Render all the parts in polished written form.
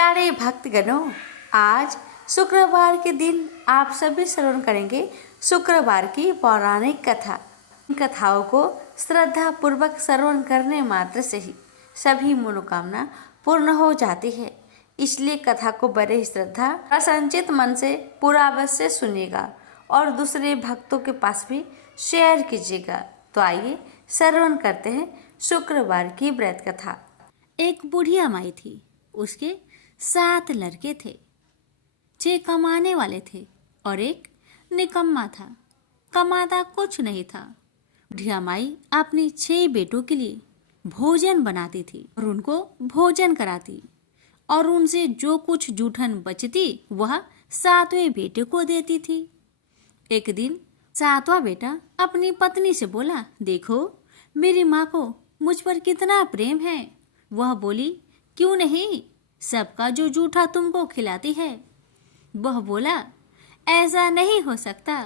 प्यारे भक्तगणों, आज शुक्रवार के दिन आप सभी श्रवण करेंगे शुक्रवार की पौराणिक कथा। इन कथाओं को श्रद्धा पूर्वक श्रवण करने मात्र से ही सभी मनोकामना पूर्ण हो जाती है। इसलिए कथा को बड़े ही श्रद्धा और संचित मन से पूरा अवश्य सुनिएगा और दूसरे भक्तों के पास भी शेयर कीजिएगा। तो आइए श्रवण करते हैं शुक्रवार की व्रत कथा। एक बुढ़िया माई थी, उसके 7 लड़के थे। 6 कमाने वाले थे और एक निकम्मा था, कमाता कुछ नहीं था। बुढ़िया माई अपनी 6 बेटों के लिए भोजन बनाती थी और उनको भोजन कराती और उनसे जो कुछ जूठन बचती वह 7वें बेटे को देती थी। एक दिन 7वां बेटा अपनी पत्नी से बोला, देखो मेरी माँ को मुझ पर कितना प्रेम है। वह बोली, क्यों नहीं, सबका जो जूठा तुमको खिलाती है। वह बोला, ऐसा नहीं हो सकता।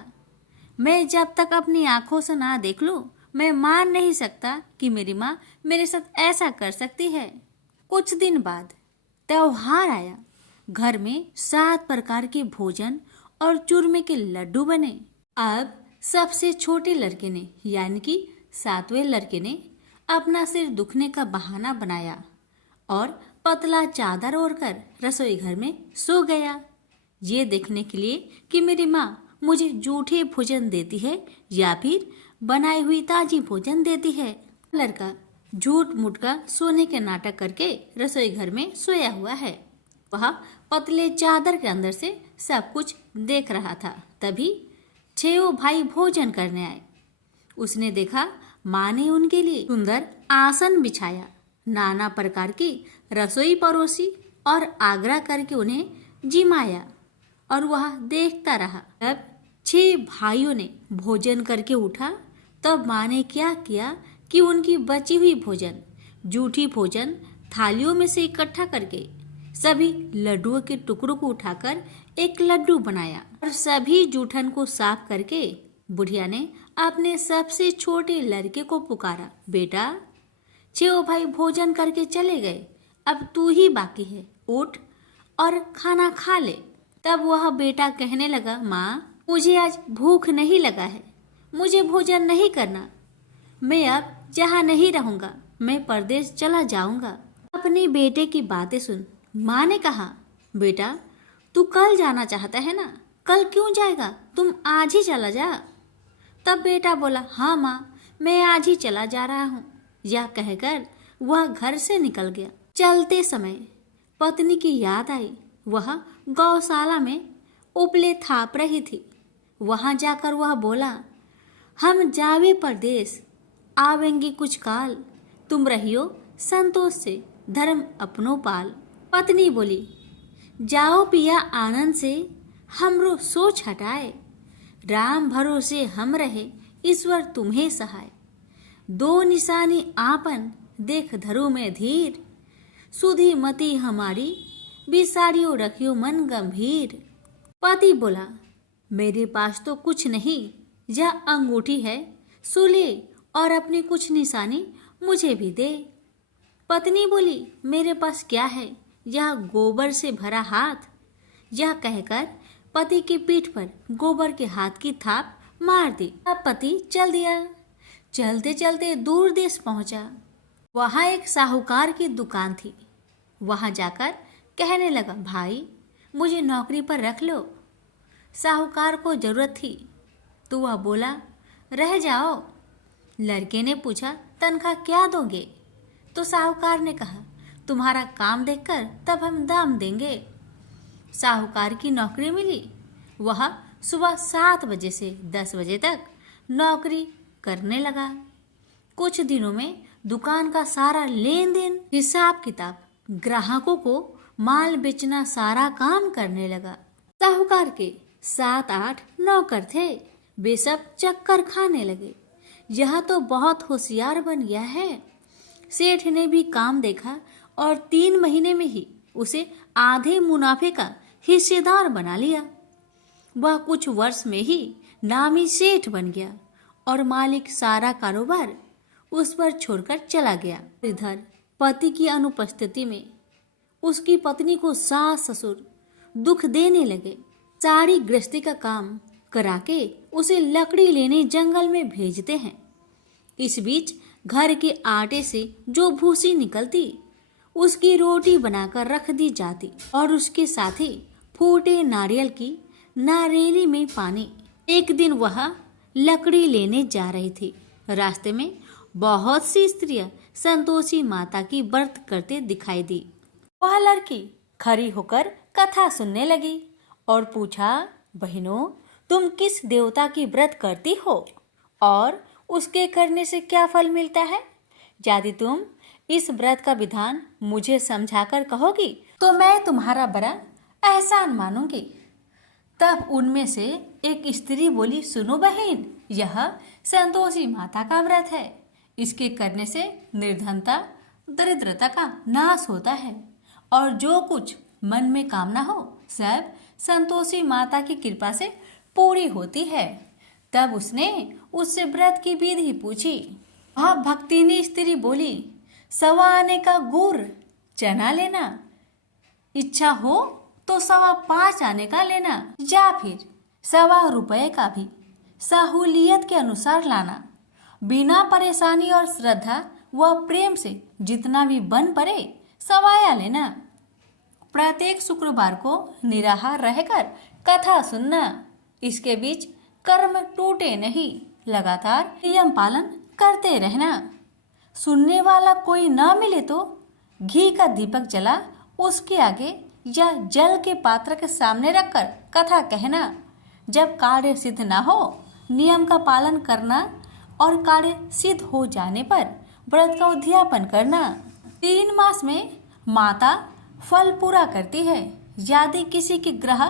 मैं जब तक अपनी आंखों से ना देख लूं, मैं मान नहीं सकता कि मेरी माँ मेरे साथ ऐसा कर सकती है। कुछ दिन बाद त्योहार आया। घर में 7 प्रकार के भोजन और चूरमे के लड्डू बने। अब सबसे छोटे लड़के ने यानी कि 7वें लड़के ने अपना सिर दुखने का बहाना बनाया और पतला चादर ओढ़कर रसोई घर में सो गया, ये देखने के लिए कि मेरी माँ मुझे जूठे भोजन देती है या फिर बनाई हुई ताजी भोजन देती है। लड़का झूठ मूठ का सोने के नाटक करके रसोई घर में सोया हुआ है। वह पतले चादर के अंदर से सब कुछ देख रहा था। तभी 6 भाई भोजन करने आए। उसने देखा माँ ने उनके लिए सुंदर आसन बिछाया, नाना प्रकार की रसोई परोसी और आग्रह करके उन्हें जिमाया और वह देखता रहा। तब 6 भाइयों ने भोजन करके उठा। तब माँ ने क्या किया कि उनकी बची हुई भोजन, जूठी भोजन थालियों में से इकट्ठा करके सभी लड्डुओं के टुकड़ों को उठाकर एक लड्डू बनाया और सभी जूठन को साफ करके बुढ़िया ने अपने सबसे छोटे लड़के को पुकारा, बेटा 6 भाई भोजन करके चले गए, अब तू ही बाकी है, उठ और खाना खा ले। तब वह बेटा कहने लगा, माँ मुझे आज भूख नहीं लगा है, मुझे भोजन नहीं करना। मैं अब जहाँ नहीं रहूँगा, मैं परदेश चला जाऊँगा। अपने बेटे की बातें सुन माँ ने कहा, बेटा तू कल जाना चाहता है ना, कल क्यों जाएगा, तुम आज ही चला जा। तब बेटा बोला, हाँ माँ मैं आज ही चला जा रहा हूँ। यह कहकर वह घर से निकल गया। चलते समय पत्नी की याद आई। वह गौशाला में उपले थाप रही थी। वहां जाकर वह बोला, हम जावे परदेश, आवेंगे कुछ काल, तुम रहियो संतोष से, धर्म अपनो पाल। पत्नी बोली, जाओ पिया आनंद से, हमरो सोच हटाए, राम भरोसे हम रहे, ईश्वर तुम्हें सहाय। 2 निशानी आपन, देख धरो में धीर, सुधी मती हमारी, बिसारियो रखियो मन गंभीर। पति बोला, मेरे पास तो कुछ नहीं, यह अंगूठी है, सुले और अपनी कुछ निशानी मुझे भी दे। पत्नी बोली, मेरे पास क्या है, यह गोबर से भरा हाथ। यह कहकर पति की पीठ पर गोबर के हाथ की थाप मार दी। अब पति चल दिया। चलते चलते दूर देश पहुंचा। वहां एक साहूकार की दुकान थी। वहां जाकर कहने लगा, भाई मुझे नौकरी पर रख लो। साहूकार को जरूरत थी तो वह बोला, रह जाओ। लड़के ने पूछा, तनख्वाह क्या दोगे? तो साहूकार ने कहा, तुम्हारा काम देखकर तब हम दाम देंगे। साहूकार की नौकरी मिली। वह सुबह 7 बजे से 10 बजे तक नौकरी करने लगा। कुछ दिनों में दुकान का सारा लेन देन, हिसाब किताब, ग्राहकों को माल बेचना, सारा काम करने लगा। साहूकार के 7-8 नौकर थे। वे सब चक्कर खाने लगे, यह तो बहुत होशियार बन गया है। सेठ ने भी काम देखा और 3 महीने में ही उसे आधे मुनाफे का हिस्सेदार बना लिया। वह कुछ वर्ष में ही नामी सेठ बन गया और मालिक सारा कारोबार उस पर छोड़कर चला गया। इधर पति की अनुपस्थिति में उसकी पत्नी को सास ससुर दुख देने लगे। सारी गृहस्थी का काम करा के उसे लकड़ी लेने जंगल में भेजते हैं। इस बीच घर के आटे से जो भूसी निकलती उसकी रोटी बनाकर रख दी जाती और उसके साथ ही फूटे नारियल की नारेली में पानी। एक दिन वह लकड़ी लेने जा रही थी। रास्ते में बहुत सी स्त्रियां संतोषी माता की व्रत करते दिखाई दी। वह लड़की खड़ी होकर कथा सुनने लगी और पूछा, बहनों, तुम किस देवता की व्रत करती हो और उसके करने से क्या फल मिलता है? यदि तुम इस व्रत का विधान मुझे समझाकर कहोगी तो मैं तुम्हारा बड़ा एहसान मानूंगी। तब उनमें से एक स्त्री बोली, सुनो बहन, यह संतोषी माता का व्रत है। इसके करने से निर्धनता दरिद्रता का नाश होता है और जो कुछ मन में कामना हो सब संतोषी माता की कृपा से पूरी होती है। तब उसने उससे व्रत की विधि पूछी। वह भक्तिनी स्त्री बोली, 1.25 आने का गुड़ चना लेना, इच्छा हो तो 5.25 आने का लेना या फिर 1.25 रुपए का भी सहूलियत के अनुसार लाना। बिना परेशानी और श्रद्धा व प्रेम से जितना भी बन पड़े 1.25 लेना। प्रत्येक शुक्रवार को निराहार रहकर कथा सुनना। इसके बीच कर्म टूटे नहीं, लगातार नियम पालन करते रहना। सुनने वाला कोई ना मिले तो घी का दीपक जला उसके आगे या जल के पात्र के सामने रखकर कथा कहना। जब कार्य सिद्ध ना हो नियम का पालन करना और कार्य सिद्ध हो जाने पर व्रत का उद्यापन करना। 3 मास में माता फल पूरा करती है। यदि किसी के ग्रह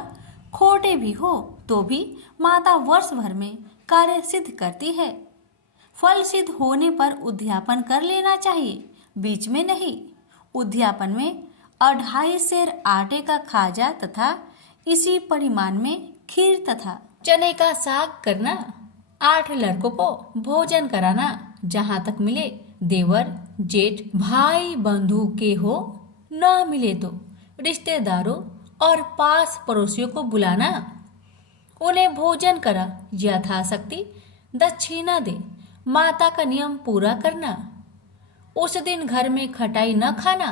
खोटे भी हो तो भी माता वर्ष भर में कार्य सिद्ध करती है। फल सिद्ध होने पर उद्यापन कर लेना चाहिए, बीच में नहीं। उद्यापन में 2.5 सेर आटे का खाजा तथा इसी परिमाण में खीर तथा चने का साग करना। 8 लड़कों को भोजन कराना। जहाँ तक मिले देवर जेठ भाई बंधु के हो, न मिले तो रिश्तेदारों और पास पड़ोसियों को बुलाना। उन्हें भोजन करा यथाशक्ति दक्षिणा दे। माता का नियम पूरा करना। उस दिन घर में खटाई न खाना।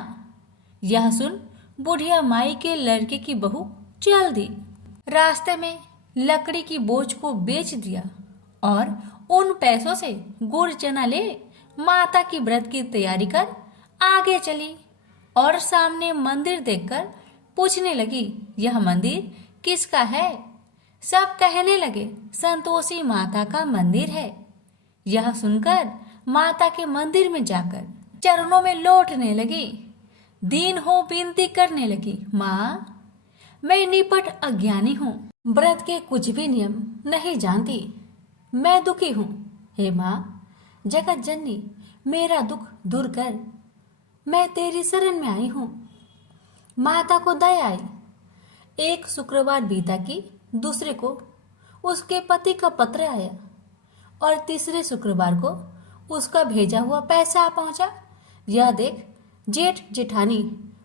यह सुन बुढ़िया माई के लड़के की बहू चल दी। रास्ते में लकड़ी की बोझ को बेच दिया और उन पैसों से गुड़ चना ले माता की व्रत की तैयारी कर आगे चली और सामने मंदिर देखकर पूछने लगी, यह मंदिर किसका है? सब कहने लगे, संतोषी माता का मंदिर है। यह सुनकर माता के मंदिर में जाकर चरणों में लौटने लगी। दीन हो विनती करने लगी, माँ, मैं निपट अज्ञानी हूँ, व्रत के कुछ भी नियम नहीं जानती, मैं दुखी हूँ। हे माँ जगत जननी, मेरा दुख दूर कर, मैं तेरी शरण में आई हूँ। माता को दया आई। एक शुक्रवार बीता कि दूसरे को उसके पति का पत्र आया और तीसरे शुक्रवार को उसका भेजा हुआ पैसा आ पहुंचा। यह देख जेठ जेठानी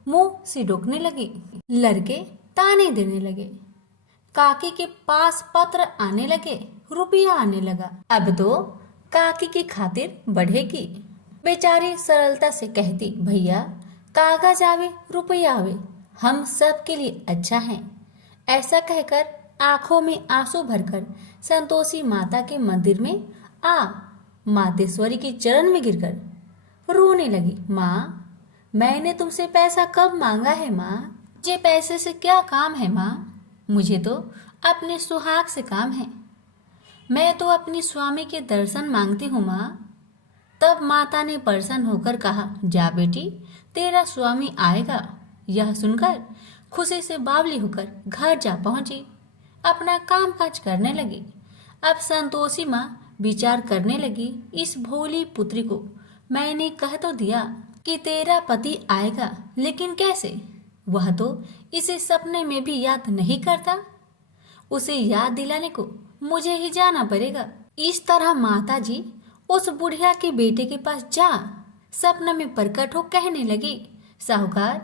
मुंह सिडोकने लगी। लड़के ताने देने लगे। काकी के पास पत्र आने लगे, रुपया आने लगा। अब तो काकी की खातिर बढ़ेगी। बेचारी सरलता से कहती, भैया कागज आवे रुपया आवे, हम सब के लिए अच्छा है। ऐसा कहकर आंखों में आंसू भरकर संतोषी माता के मंदिर में आ मातेश्वरी के चरण में गिरकर रोने लगी। माँ, मैंने तुमसे पैसा कब मांगा है माँ? मुझे पैसे से क्या काम है माँ? मुझे तो अपने सुहाग से काम है। मैं तो अपनी स्वामी के दर्शन मांगती हूँ माँ। तब माता ने प्रसन्न होकर कहा, जा बेटी, तेरा स्वामी आएगा। यह सुनकर खुशी से बावली होकर घर जा पहुंची। अपना काम काज करने लगी। अब संतोषी माँ विचार करने लगी, इस भोली पुत्री को मैंने कह तो दिया कि तेरा पति आएगा, लेकिन कैसे? वह तो इसे सपने में भी याद नहीं करता। उसे याद दिलाने को मुझे ही जाना पड़ेगा। इस तरह माता जी उस बुढ़िया के बेटे के पास जा सपना में प्रकट हो कहने लगी, साहूकार,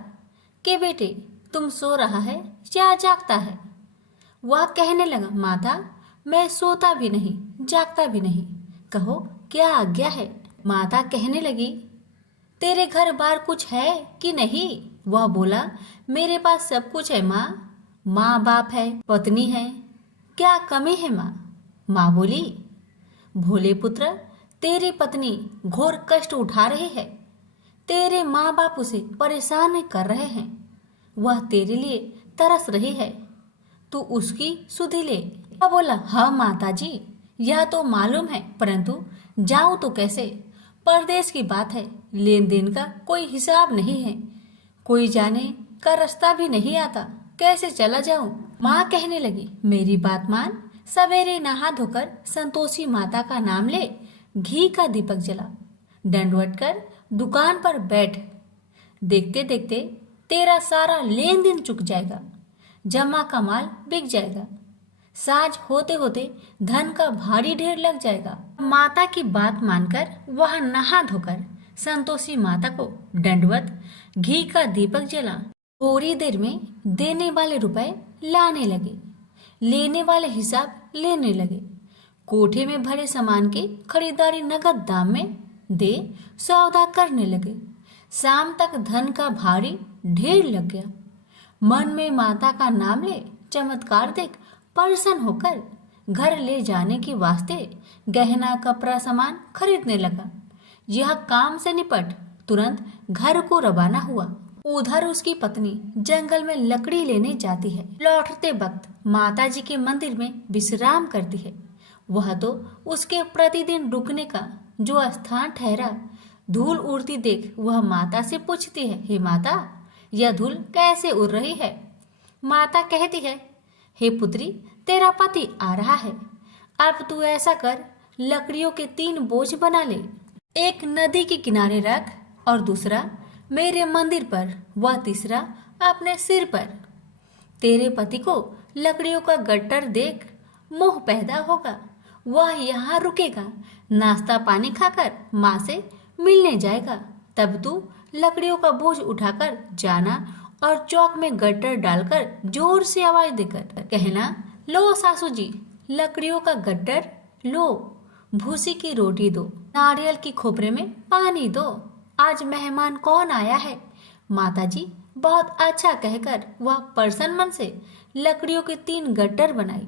कि बेटे तुम सो रहा है या जागता है। वह कहने लगा, माता मैं सोता भी नहीं जागता भी नहीं, कहो क्या आज्ञा है। माता कहने लगी, तेरे घर बार कुछ है कि नहीं। वह बोला, मेरे पास सब कुछ है माँ, माँ बाप है, पत्नी है, क्या कमी है माँ। माँ बोली, भोले पुत्र तेरी पत्नी घोर कष्ट उठा रही है, तेरे माँ बाप उसे परेशान कर रहे हैं, वह तेरे लिए तरस रही है, तू उसकी सुधि ले। वह बोला, हाँ माता जी यह तो मालूम है, परंतु जाऊं तो कैसे, परदेश की बात है, लेन देन का कोई हिसाब नहीं है, कोई जाने का रास्ता भी नहीं आता, कैसे चला जाऊं। माँ कहने लगी, मेरी बात मान, सवेरे नहा धोकर संतोषी माता का नाम ले, घी का दीपक जला, दंडवत कर दुकान पर बैठ, देखते देखते तेरा सारा लेन देन चुक जाएगा, जमा का माल बिक जाएगा, साज होते होते धन का भारी ढेर लग जाएगा। माता की बात मानकर वह नहा धोकर संतोषी माता को दंडवत घी का दीपक जला, थोड़ी देर में देने वाले रुपए लाने लगे, लेने वाले हिसाब लेने लगे, कोठे में भरे सामान की खरीदारी नगद दाम में दे सौदा करने लगे। शाम तक धन का भारी ढेर लग गया। मन में माता का नाम ले चमत्कार देख प्रसन्न होकर घर ले जाने के वास्ते गहना कपड़ा सामान खरीदने लगा। यह काम से निपट तुरंत घर को रवाना हुआ। उधर उसकी पत्नी जंगल में लकड़ी लेने जाती है। लौटते वक्त माता जी के मंदिर में विश्राम करती है। वह तो उसके प्रतिदिन रुकने का जो स्थान ठहरा। धूल उड़ती देख वह माता से पूछती है, हे माता यह धूल कैसे उड़ रही है। माता कहती है, हे पुत्री तेरा पति आ रहा है, अब तू ऐसा कर, लकड़ियों के 3 बोझ बना ले, एक नदी के किनारे रख और दूसरा मेरे मंदिर पर, वह तीसरा अपने सिर पर। तेरे पति को लकड़ियों का गट्टर देख मोह पैदा होगा, वह यहाँ रुकेगा, नाश्ता पानी खाकर माँ से मिलने जाएगा, तब तू लकड़ियों का बोझ उठाकर जाना और चौक में गट्टर डालकर जोर से आवाज देकर कहना, लो सासू जी लकड़ियों का गट्टर लो, भूसी की रोटी दो, नारियल की खोपरे में पानी दो, आज मेहमान कौन आया है। माता जी बहुत अच्छा कहकर वह प्रसन्न मन से लकड़ियों के 3 गट्टर बनाई,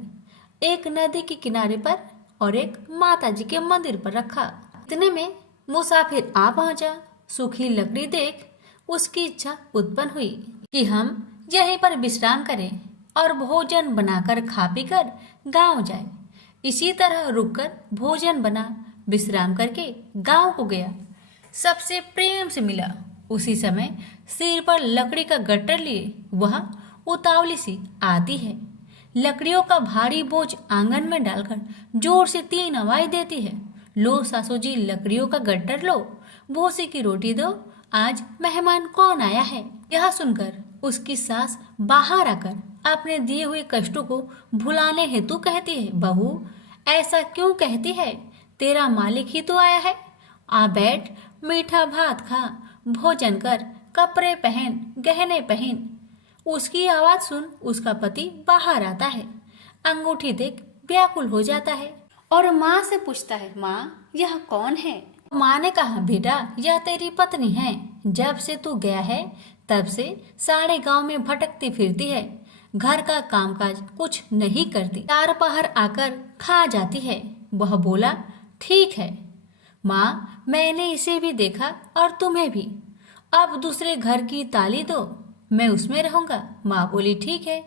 एक नदी के किनारे पर और एक माता जी के मंदिर पर रखा। इतने में मुसाफिर आ पहुंचा। सूखी लकड़ी देख उसकी इच्छा उत्पन्न हुई कि हम यहीं पर विश्राम करें और भोजन बनाकर खा पी कर गाँव जाए। इसी तरह रुककर भोजन बना, विश्राम करके गांव को गया, सबसे प्रेम से मिला। उसी समय सिर पर लकड़ी का गट्टर लिए वह उतावली सी आती है, लकड़ियों का भारी बोझ आंगन में डालकर जोर से 3 आवाज देती है, लो सासू जी लकड़ियों का गट्टर लो, भूसी की रोटी दो, आज मेहमान कौन आया है। यह सुनकर उसकी सास बाहर आकर अपने दिए हुए कष्टों को भुलाने हेतु कहती है, बहू ऐसा क्यों कहती है, तेरा मालिक ही तो आया है, आ बैठ, मीठा भात खा, भोजन कर, कपड़े पहन, गहने पहन। उसकी आवाज सुन उसका पति बाहर आता है, अंगूठी देख व्याकुल हो जाता है और माँ से पूछता है, माँ यह कौन है। माँ ने कहा, बेटा यह तेरी पत्नी है, जब से तू गया है तब से सारे गांव में भटकती फिरती है, घर का कामकाज कुछ नहीं करती, 4 पहर आकर खा जाती है। वह बोला, ठीक है माँ, मैंने इसे भी देखा और तुम्हें भी, अब दूसरे घर की ताली दो, मैं उसमें रहूंगा। माँ बोली, ठीक है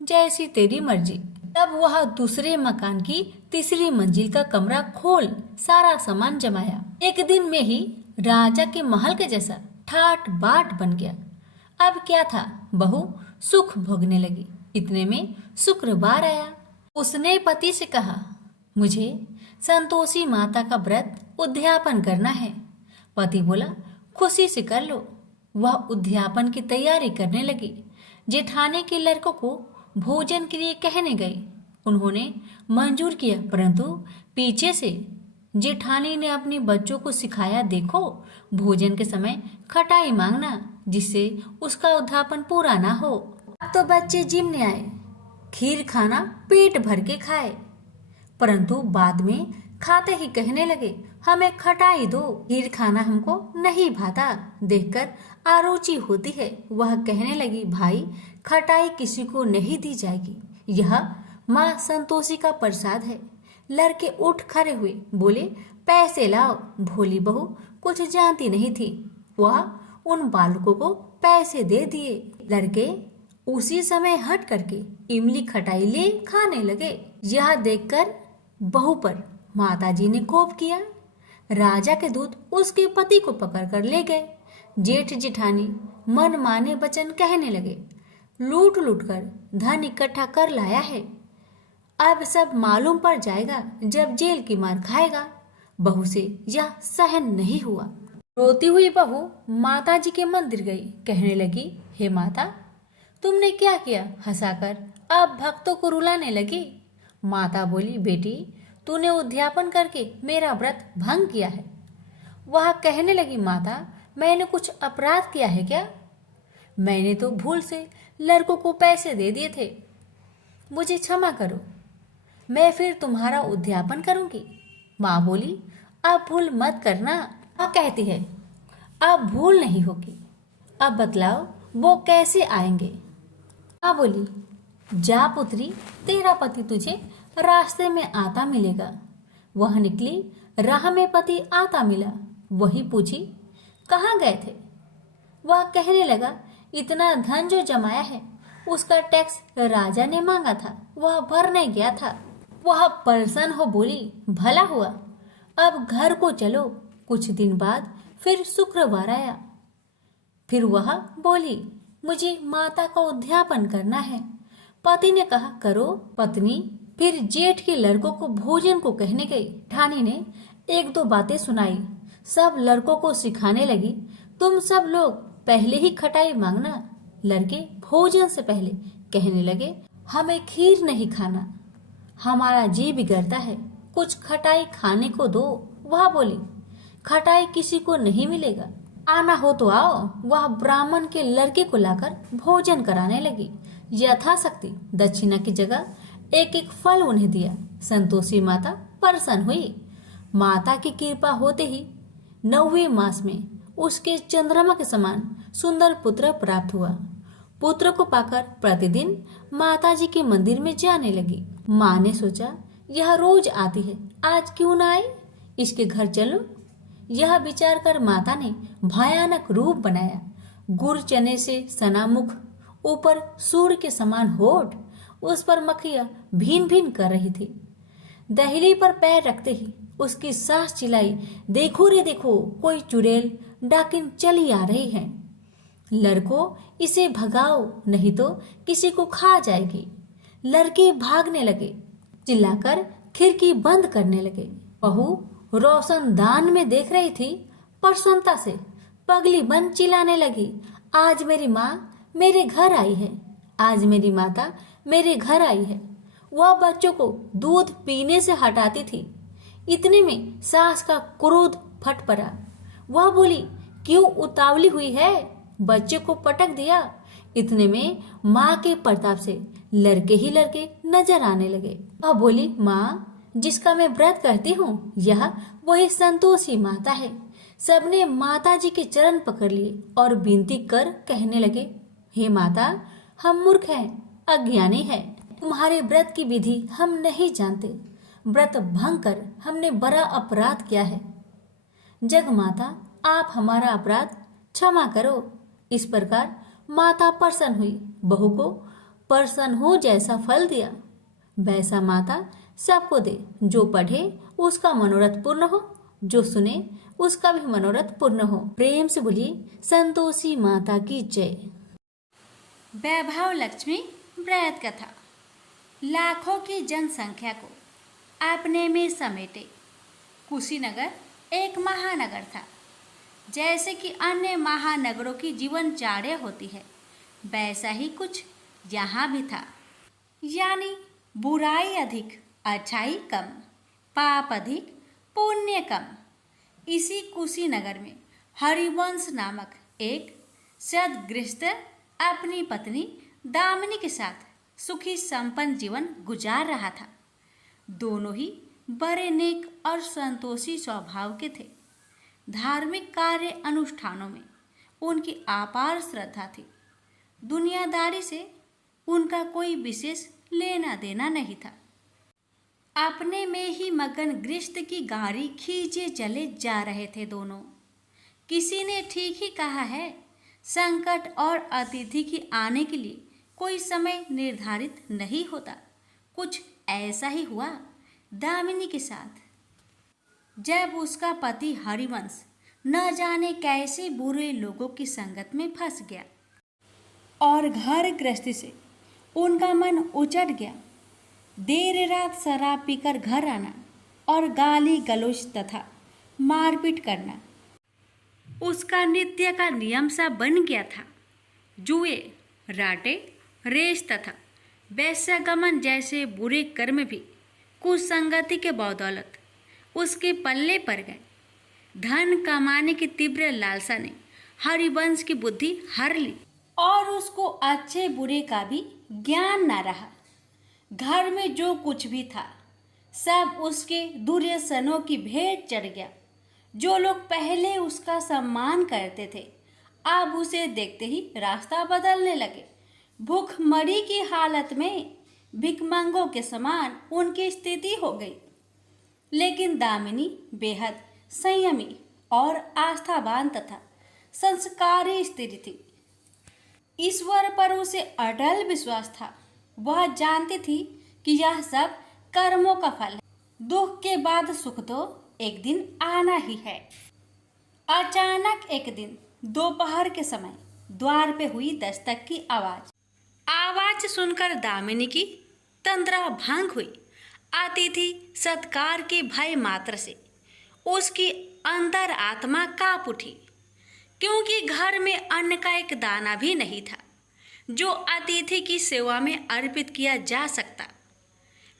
जैसी तेरी मर्जी। तब वह दूसरे मकान की तीसरी मंजिल का कमरा खोल सारा सामान जमाया। एक दिन में ही राजा के महल के जैसा ठाट बाट बन गया। अब क्या था, बहू सुख भोगने लगी। इतने में शुक्रवार आया। उसने पति से कहा, मुझे संतोषी माता का व्रत उद्यापन करना है। पति बोला, खुशी से कर लो। वह उद्यापन की तैयारी करने लगी। जेठानी के लड़कों को भोजन के लिए कहने गई। उन्होंने मंजूर किया, परंतु पीछे से जेठानी ने अपने बच्चों को सिखाया, देखो भोजन के समय खटाई मांगना, जिससे उसका उद्यापन पूरा ना हो। अब तो बच्चे जिमने आए, खीर खाना पेट भर के खाए, परंतु बाद में खाते ही कहने लगे, हमें खटाई दो, खीर खाना हमको नहीं भाता। देखकर आरुचि होती है। वह कहने लगी, भाई खटाई किसी को नहीं दी जाएगी, यह माँ संतोषी का प्रसाद है। लड़के उठ खड़े हुए, बोले, पैसे लाओ। भोली बहू कुछ जानती नहीं थी, वह उन बालकों को पैसे दे दिए। लड़के उसी समय हट करके इमली खटाई ले खाने लगे। यह देखकर बहू पर माताजी ने कोप किया। राजा के दूत उसके पति को पकड़कर ले गए। जेठ जेठानी मन माने वचन कहने लगे, लूट लूट कर धन इकट्ठा कर लाया है, अब सब मालूम पड़ जाएगा जब जेल की मार खाएगा। बहू से यह सहन नहीं हुआ। रोती हुई बहू माताजी के मंदिर गई, कहने लगी, हे माता, तुमने क्या किया? हंसाकर अब भक्तों को रुलाने लगी। माता बोली, बेटी तूने उद्यापन करके मेरा व्रत भंग किया है। वह कहने लगी, माता मैंने कुछ अपराध किया है क्या? मैंने तो भूल से लड़कों को पैसे दे दिए थे, मुझे क्षमा करो, मैं फिर तुम्हारा उद्यापन करूंगी। माँ बोली, अब भूल मत करना। माँ कहती है, अब भूल नहीं होगी, अब बतलाओ वो कैसे आएंगे? माँ बोली, जा पुत्री, तेरा पति तुझे रास्ते में आता मिलेगा। वह निकली, राह में पति आता मिला। वही पूछी, कहाँ गए थे? वह कहने लगा, इतना धन जो जमाया है उसका टैक्स राजा ने मांगा था, वह भरने गया था। वह प्रसन्न हो बोली, भला हुआ, अब घर को चलो। कुछ दिन बाद फिर शुक्रवार आया। फिर वह बोली, मुझे माता का उद्यापन करना है। पति ने कहा, करो। पत्नी फिर जेठ के लड़कों को भोजन को कहने गई। ठानी ने एक दो बातें सुनाई, सब लड़कों को सिखाने लगी, तुम सब लोग पहले ही खटाई मांगना। लड़के भोजन से पहले कहने लगे, हमें खीर नहीं खाना, हमारा जी बिगड़ता है, कुछ खटाई खाने को दो। वह बोली, खटाई किसी को नहीं मिलेगा, आना हो तो आओ। वह ब्राह्मण के लड़के को लाकर भोजन कराने लगी। यथाशक्ति दक्षिणा की जगह एक एक फल उन्हें दिया। संतोषी माता प्रसन्न हुई। माता की कृपा होते ही 9वें मास में उसके चंद्रमा के समान सुंदर पुत्र प्राप्त हुआ। पुत्र को पाकर प्रतिदिन माताजी के मंदिर में जाने लगी। माँ ने सोचा, यह रोज आती है, आज क्यों न आए, इसके घर चलो। यह विचार कर माता ने भयानक रूप बनाया। गुड़ चने से सना मुख, ऊपर सूर्य के समान होठ, उस पर मक्खियां भीन भीन कर रही थी। दहली पर पैर रखते ही उसकी सास चिल्लाई, देखो रे देखो, कोई चुड़ैल डाकिन चली आ रही है, लड़कों इसे भगाओ नहीं तो किसी को खा जाएगी। लड़के भागने लगे, चिल्लाकर खिड़की बंद करने लगे। बहू रोशनदान में देख रही थी, प्रसन्नता से पगली बन चिल्लाने लगी, आज मेरी माँ मेरे घर आई है, आज मेरी माता मेरे घर आई है। वह बच्चों को दूध पीने से हटाती थी। इतने में सास का क्रोध फट पड़ा। वह बोली, क्यों उतावली हुई है, बच्चे को पटक दिया। इतने में माँ के प्रताप से लड़के ही लड़के नजर आने लगे। वह बोली, माँ जिसका मैं व्रत करती हूँ, यह वही संतोषी माता है। सबने माता जी के चरण पकड़ लिए और विनती कर कहने लगे, हे माता, हम मूर्ख हैं, अज्ञानी हैं, तुम्हारे व्रत की विधि हम नहीं जानते, व्रत भंग कर हमने बड़ा अपराध किया है। जग माता, आप हमारा अपराध क्षमा करो। इस प्रकार माता प्रसन्न हुई। बहू को प्रसन्न हो जैसा फल दिया, वैसा माता सबको दे। जो पढ़े उसका मनोरथ पूर्ण हो, जो सुने उसका भी मनोरथ पूर्ण हो। प्रेम से बोलिए संतोषी माता की जय। वैभव लक्ष्मी व्रत कथा। लाखों की जनसंख्या को अपने में समेटे कुशीनगर एक महानगर था। जैसे कि अन्य महानगरों की जीवनचर्या होती है, वैसा ही कुछ यहाँ भी था। यानी बुराई अधिक, अच्छाई कम, पाप अधिक, पुण्य कम। इसी कुशीनगर में हरिवंश नामक एक सद्गृहस्थ अपनी पत्नी दामिनी के साथ सुखी संपन्न जीवन गुजार रहा था। दोनों ही बड़े नेक और संतोषी स्वभाव के थे। धार्मिक कार्य अनुष्ठानों में उनकी अपार श्रद्धा थी। दुनियादारी से उनका कोई विशेष लेना देना नहीं था। अपने में ही मगन गृहस्थ की गाड़ी खींचे चले जा रहे थे दोनों। किसी ने ठीक ही कहा है, संकट और अतिथि की आने के लिए कोई समय निर्धारित नहीं होता। कुछ ऐसा ही हुआ दामिनी के साथ। जब उसका पति हरिवंश न जाने कैसे बुरे लोगों की संगत में फंस गया और घर गृहस्थी से उनका मन उचट गया। देर रात शराब पीकर घर आना और गाली गलौज तथा मारपीट करना उसका नित्य का नियम सा बन गया था। जुए, राटे, रेस तथा वैश्यागमन जैसे बुरे कर्म भी कुसंगति के बदौलत उसके पल्ले पड़ गए। धन कमाने की तीव्र लालसा ने हरिवंश की बुद्धि हर ली और उसको अच्छे बुरे का भी ज्ञान न रहा। घर में जो कुछ भी था सब उसके दुर्व्यसनों की भेंट चढ़ गया। जो लोग पहले उसका सम्मान करते थे अब उसे देखते ही रास्ता बदलने लगे। भूखमरी की हालत में भिखमंगों के समान उनकी स्थिति हो गई। लेकिन दामिनी बेहद संयमी और आस्थावान तथा संस्कारी स्त्री थी। ईश्वर पर उसे अटल विश्वास था। वह जानती थी कि यह सब कर्मों का फल है। दुख के बाद सुख तो एक दिन आना ही है। अचानक एक दिन दोपहर के समय द्वार पे हुई दस्तक की आवाज सुनकर दामिनी की तंद्रा भंग हुई। अतिथि सत्कार के भय मात्र से उसकी अंतर आत्मा कांप उठी, क्योंकि घर में अन्न का एक दाना भी नहीं था जो अतिथि की सेवा में अर्पित किया जा सकता।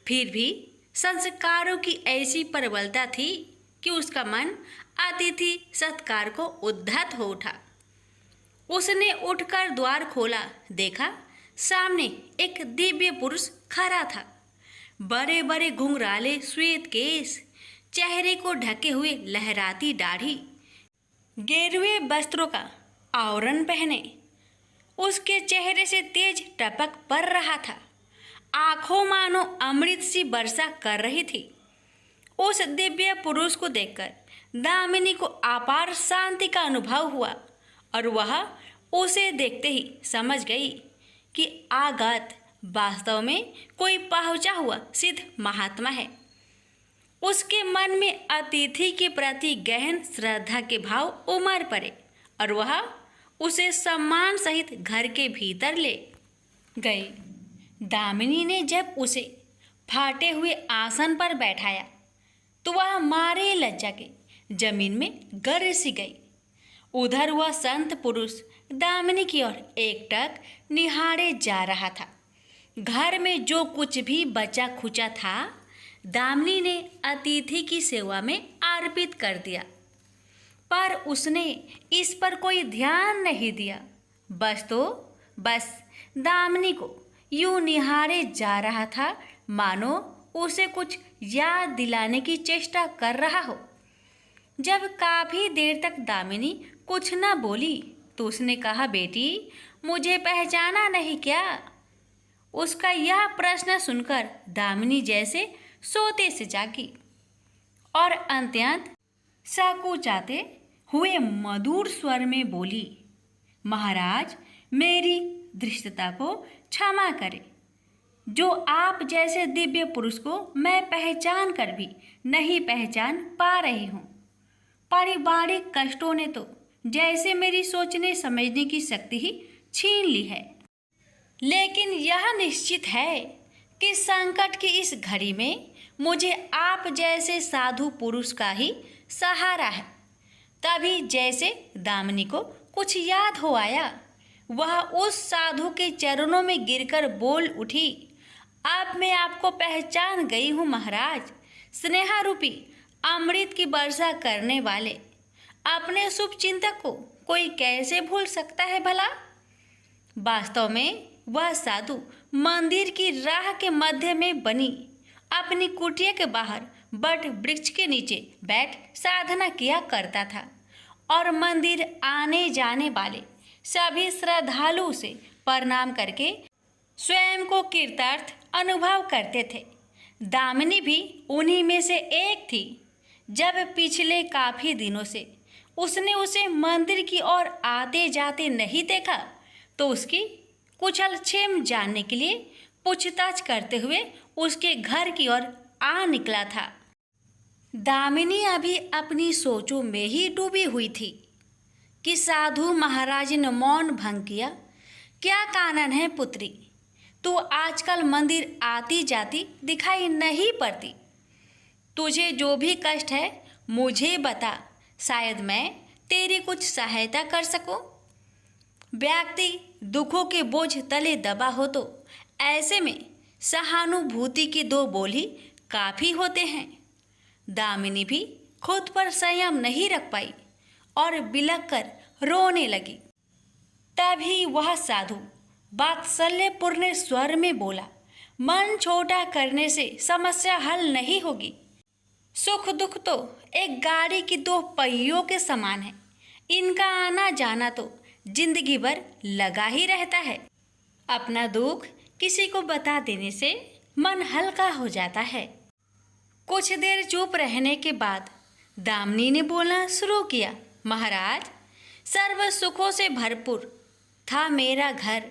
फिर भी संस्कारों की ऐसी प्रबलता थी कि उसका मन अतिथि सत्कार को उद्धत हो उठा। उसने उठकर द्वार खोला, देखा सामने एक दिव्य पुरुष खड़ा था। बड़े बड़े घुंघराले श्वेत केश, चेहरे को ढके हुए लहराती दाढ़ी, गेरुए वस्त्रों का आवरण पहने उसके चेहरे से तेज टपक पड़ रहा था। आंखों मानो अमृत सी वर्षा कर रही थी। उस दिव्य पुरुष को देखकर दामिनी को अपार शांति का अनुभव हुआ और वह उसे देखते ही समझ गई कि आगत वास्तव में कोई पहुंचा हुआ सिद्ध महात्मा है। उसके मन में अतिथि के प्रति गहन श्रद्धा के भाव उमड़ पड़े और वह उसे सम्मान सहित घर के भीतर ले गई। दामिनी ने जब उसे फाटे हुए आसन पर बैठाया तो वह मारे लज्जा के जमीन में गिर सी गई। उधर वह संत पुरुष दामिनी की ओर एकटक निहारे जा रहा था। घर में जो कुछ भी बचा खुचा था दामिनी ने अतिथि की सेवा में अर्पित कर दिया, पर उसने इस पर कोई ध्यान नहीं दिया। बस दामिनी को यूं निहारे जा रहा था मानो उसे कुछ याद दिलाने की चेष्टा कर रहा हो। जब काफी देर तक दामिनी कुछ न बोली तो उसने कहा, बेटी मुझे पहचाना नहीं क्या? उसका यह प्रश्न सुनकर दामिनी जैसे सोते से जागी और अत्यंत संकुचाते हुए मधुर स्वर में बोली, महाराज मेरी धृष्टता को क्षमा करें। जो आप जैसे दिव्य पुरुष को मैं पहचान कर भी नहीं पहचान पा रही हूँ। पारिवारिक कष्टों ने तो जैसे मेरी सोचने समझने की शक्ति ही छीन ली है। लेकिन यह निश्चित है कि संकट की इस घड़ी में मुझे आप जैसे साधु पुरुष का ही सहारा है। तभी जैसे दामिनी को कुछ याद हो आया, वह उस साधु के चरणों में गिरकर बोल उठी, अब मैं आपको पहचान गई हूँ महाराज। स्नेहा रूपी अमृत की वर्षा करने वाले अपने शुभ चिंतक को कोई कैसे भूल सकता है भला। वास्तव में वह साधु मंदिर की राह के मध्य में बनी अपनी कुटिया के बाहर बट वृक्ष के नीचे बैठ साधना किया करता था और मंदिर आने जाने वाले सभी श्रद्धालु से प्रणाम करके स्वयं को कृतार्थ अनुभव करते थे। दामिनी भी उन्हीं में से एक थी। जब पिछले काफी दिनों से उसने उसे मंदिर की ओर आते जाते नहीं देखा तो उसकी कुशल क्षेम जानने के लिए पूछताछ करते हुए उसके घर की ओर आ निकला था। दामिनी अभी अपनी सोचों में ही डूबी हुई थी कि साधु महाराज ने मौन भंग किया। क्या कारण है पुत्री, तू आजकल मंदिर आती जाती दिखाई नहीं पड़ती। तुझे जो भी कष्ट है मुझे बता, शायद मैं तेरी कुछ सहायता कर सकूं। व्यक्ति दुखों के बोझ तले दबा हो तो ऐसे में सहानुभूति की दो बोल ही काफ़ी होते हैं। दामिनी भी खुद पर संयम नहीं रख पाई और बिलख कर रोने लगी। तभी वह साधु वात्सल्यपूर्ण स्वर में बोला, मन छोटा करने से समस्या हल नहीं होगी। सुख दुख तो एक गाड़ी की दो पहियों के समान है, इनका आना जाना तो जिंदगी भर लगा ही रहता है। अपना दुख किसी को बता देने से मन हल्का हो जाता है। कुछ देर चुप रहने के बाद दामिनी ने बोलना शुरू किया, महाराज, सर्व सुखों से भरपूर था मेरा घर।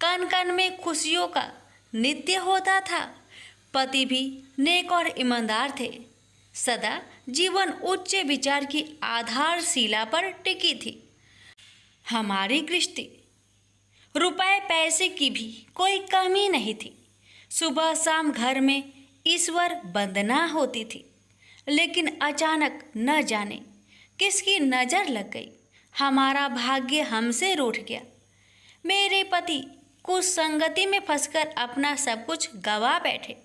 कण कण में खुशियों का नित्य होता था। पति भी नेक और ईमानदार थे। सदा जीवन उच्च विचार की आधारशिला पर टिकी थी। हमारी गृहस्थी रुपए पैसे की भी कोई कमी नहीं थी। सुबह शाम घर में ईश्वर वंदना होती थी। लेकिन अचानक न जाने किसकी नज़र लग गई, हमारा भाग्य हमसे रूठ गया। मेरे पति कुछ संगति में फंसकर अपना सब कुछ गवा बैठे।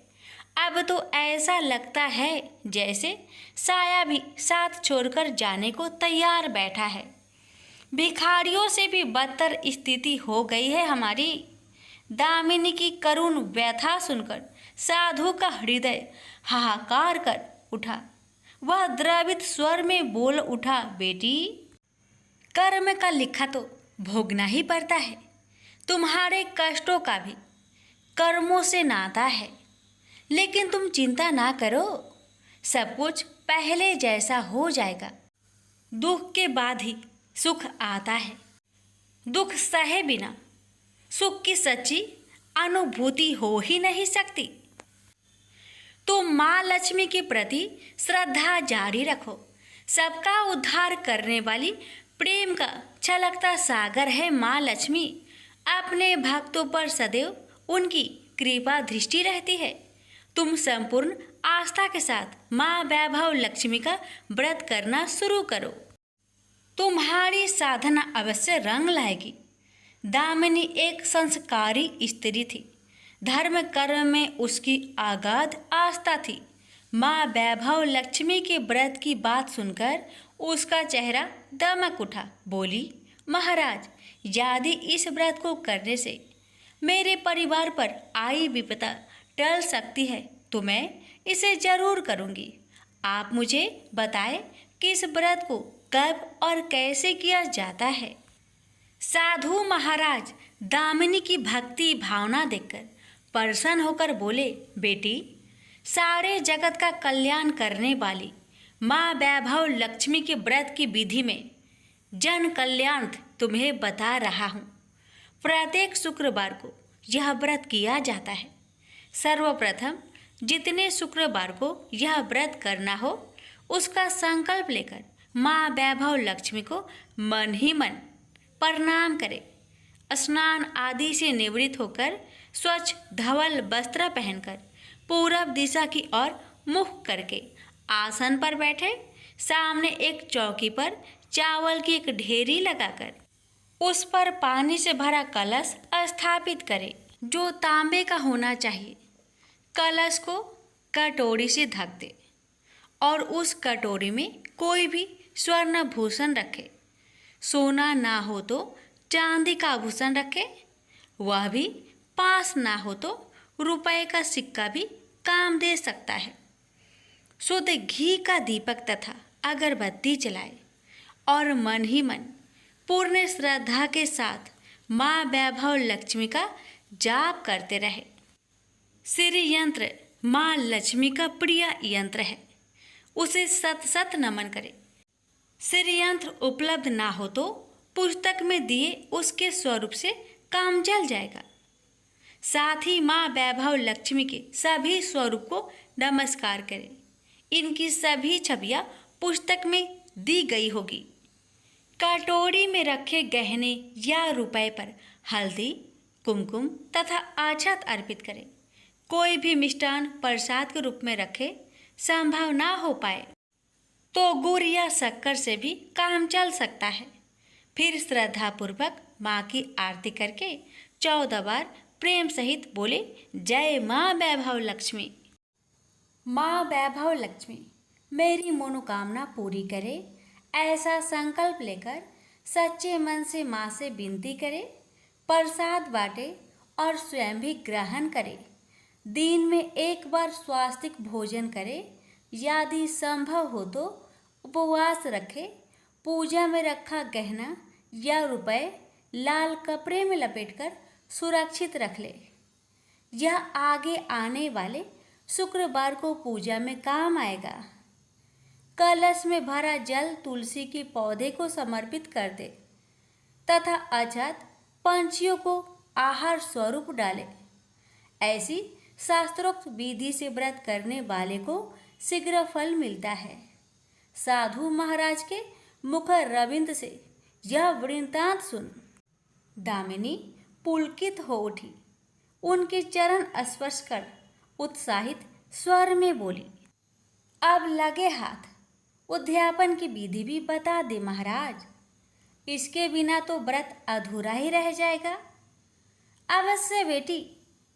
अब तो ऐसा लगता है जैसे साया भी साथ छोड़कर जाने को तैयार बैठा है। भिखारियों से भी बदतर स्थिति हो गई है हमारी। दामिनी की करुण व्यथा सुनकर साधु का हृदय हाहाकार कर उठा। वह द्रवित स्वर में बोल उठा, बेटी, कर्म का लिखा तो भोगना ही पड़ता है। तुम्हारे कष्टों का भी कर्मों से नाता है। लेकिन तुम चिंता ना करो, सब कुछ पहले जैसा हो जाएगा। दुख के बाद ही सुख आता है। दुख सहे बिना सुख की सच्ची अनुभूति हो ही नहीं सकती। तो माँ लक्ष्मी के प्रति श्रद्धा जारी रखो। सबका उद्धार करने वाली प्रेम का छलकता सागर है माँ लक्ष्मी। अपने भक्तों पर सदैव उनकी कृपा दृष्टि रहती है। तुम संपूर्ण आस्था के साथ माँ वैभव लक्ष्मी का व्रत करना शुरू करो। तुम्हारी साधना अवश्य रंग लाएगी। दामिनी एक संस्कारी स्त्री थी। धर्म कर्म में उसकी अगाध आस्था थी। माँ वैभव लक्ष्मी के व्रत की बात सुनकर उसका चेहरा दमक उठा। बोली, महाराज, यदि इस व्रत को करने से मेरे परिवार पर आई विपदा टल सकती है तो मैं इसे जरूर करूँगी। आप मुझे बताएं कि इस व्रत को कब और कैसे किया जाता है। साधु महाराज दामिनी की भक्ति भावना देखकर प्रसन्न होकर बोले, बेटी, सारे जगत का कल्याण करने वाली माँ वैभव लक्ष्मी के व्रत की विधि में जन कल्याण तुम्हें बता रहा हूँ। प्रत्येक शुक्रवार को यह व्रत किया जाता है। सर्वप्रथम जितने शुक्रवार को यह व्रत करना हो उसका संकल्प लेकर माँ वैभव लक्ष्मी को मन ही मन प्रणाम करें। स्नान आदि से निवृत्त होकर स्वच्छ धवल वस्त्र पहनकर पूरब दिशा की ओर मुख करके आसन पर बैठे। सामने एक चौकी पर चावल की एक ढेरी लगाकर उस पर पानी से भरा कलश स्थापित करें, जो तांबे का होना चाहिए। कलश को कटोरी से ढक दे और उस कटोरी में कोई भी स्वर्ण भूषण रखे। सोना ना हो तो चांदी का आभूषण रखे, वह भी पास ना हो तो रुपए का सिक्का भी काम दे सकता है। शुद्ध घी का दीपक तथा अगरबत्ती जलाए और मन ही मन पूर्ण श्रद्धा के साथ माँ वैभव लक्ष्मी का जाप करते रहे। श्री यंत्र माँ लक्ष्मी का प्रिय यंत्र है, उसे सत सत नमन करें। श्री यंत्र उपलब्ध ना हो तो पुस्तक में दिए उसके स्वरूप से काम चल जाएगा। साथ ही माँ वैभव लक्ष्मी के सभी स्वरूप को नमस्कार करें। इनकी सभी छवियां पुस्तक में दी गई होगी। कटोरी में रखे गहने या रुपए पर हल्दी, कुमकुम तथा अक्षत अर्पित करें। कोई भी मिष्टान प्रसाद के रूप में रखे, संभव ना हो पाए तो गुड़ या शक्कर से भी काम चल सकता है। फिर श्रद्धापूर्वक माँ की आरती करके 14 बार प्रेम सहित बोले, जय माँ वैभव लक्ष्मी। माँ वैभव लक्ष्मी मेरी मनोकामना पूरी करे, ऐसा संकल्प लेकर सच्चे मन से माँ से विनती करे। प्रसाद बांटे और स्वयं भी ग्रहण करे। दिन में एक बार स्वास्तिक भोजन करे। यदि संभव हो तो उपवास रखे। पूजा में रखा गहना या रुपए लाल कपड़े में लपेटकर सुरक्षित रख ले। यह आगे आने वाले शुक्रवार को पूजा में काम आएगा। कलश में भरा जल तुलसी के पौधे को समर्पित कर दे तथा अक्षत पंछियों को आहार स्वरूप डाले। ऐसी शास्त्रोक्त विधि से व्रत करने वाले को शीघ्र फल मिलता है। साधु महाराज के मुख रविंद से यह वृत्तांत सुन दामिनी पुलकित हो उठी। उनके चरण स्पर्श कर उत्साहित स्वर में बोली, अब लगे हाथ उद्यापन की विधि भी बता दे महाराज। इसके बिना तो व्रत अधूरा ही रह जाएगा। अवश्य बेटी,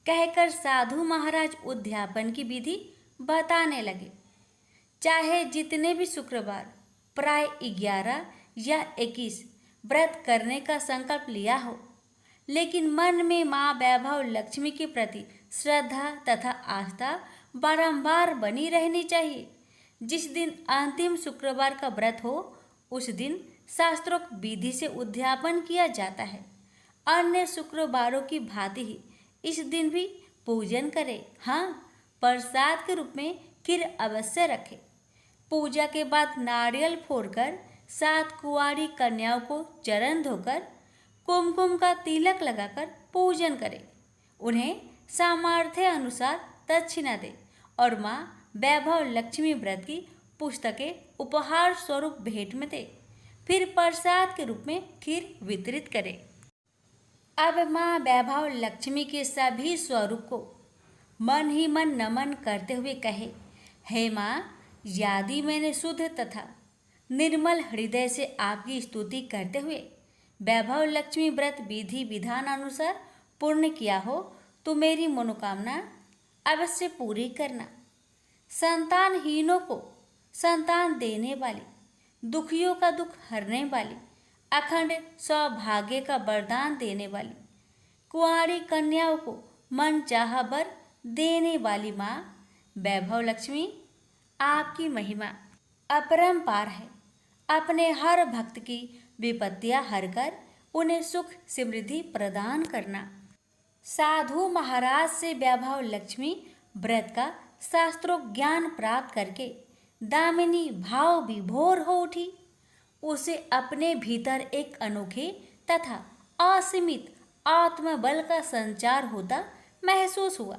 कहकर साधु महाराज उद्यापन की विधि बताने लगे। चाहे जितने भी शुक्रवार प्राय 11 या 21 व्रत करने का संकल्प लिया हो, लेकिन मन में माँ वैभव लक्ष्मी के प्रति श्रद्धा तथा आस्था बारंबार बनी रहनी चाहिए। जिस दिन अंतिम शुक्रवार का व्रत हो, उस दिन शास्त्रोक्त विधि से उद्यापन किया जाता है। अन्य शुक्रवारों की भांति ही इस दिन भी पूजन करें। हाँ, प्रसाद के रूप में खीर अवश्य रखें। पूजा के बाद नारियल फोड़कर 7 कुंवारी कन्याओं को चरण धोकर कुमकुम का तिलक लगाकर पूजन करें। उन्हें सामर्थ्य अनुसार दक्षिणा दें और माँ वैभव लक्ष्मी व्रत की पुस्तकें उपहार स्वरूप भेंट में दें। फिर प्रसाद के रूप में खीर वितरित करें। अब माँ वैभव लक्ष्मी के सभी स्वरूप को मन ही मन नमन करते हुए कहे, हे माँ, यदि मैंने शुद्ध तथा निर्मल हृदय से आपकी स्तुति करते हुए वैभव लक्ष्मी व्रत विधि विधान अनुसार पूर्ण किया हो तो मेरी मनोकामना अवश्य पूरी करना। संतानहीनों को संतान देने वाली, दुखियों का दुख हरने वाली, अखंड सौभाग्य का वरदान देने वाली, कुंवारी कन्याओं को मन चाहा वर देने वाली माँ वैभव लक्ष्मी, आपकी महिमा अपरंपार है। अपने हर भक्त की विपत्तियां हरकर उन्हें सुख समृद्धि प्रदान करना। साधु महाराज से वैभव लक्ष्मी व्रत का शास्त्रोक्त ज्ञान प्राप्त करके दामिनी भाव विभोर हो उठी। उसे अपने भीतर एक अनोखे तथा असीमित आत्मबल का संचार होता महसूस हुआ।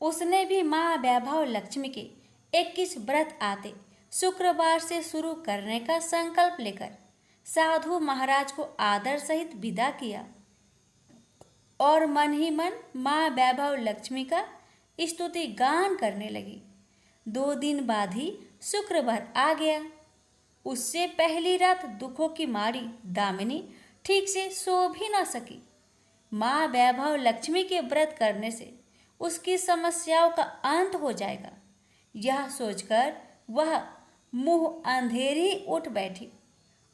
उसने भी माँ वैभव लक्ष्मी के 21 व्रत आते शुक्रवार से शुरू करने का संकल्प लेकर साधु महाराज को आदर सहित विदा किया और मन ही मन माँ वैभव लक्ष्मी का स्तुति गान करने लगी। 2 दिन बाद ही शुक्रवार आ गया। उससे पहली रात दुखों की मारी दामिनी ठीक से सो भी न सकी। माँ वैभव लक्ष्मी के व्रत करने से उसकी समस्याओं का अंत हो जाएगा, यह सोचकर वह मुंह अंधेरी उठ बैठी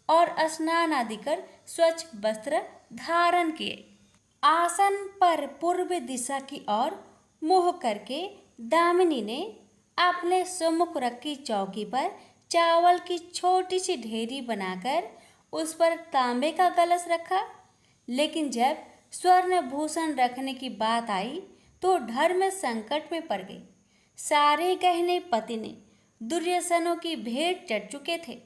और स्नान आदि कर स्वच्छ वस्त्र धारण किए। आसन पर पूर्व दिशा की ओर मुंह करके दामिनी ने अपने सम्मुख रखी चौकी पर चावल की छोटी सी ढेरी बनाकर उस पर तांबे का कलश रखा। लेकिन जब स्वर्ण भूषण रखने की बात आई तो धर्म संकट में पड़ गई। सारे गहने पति ने दुर्योधनों की भेंट चढ़ चुके थे।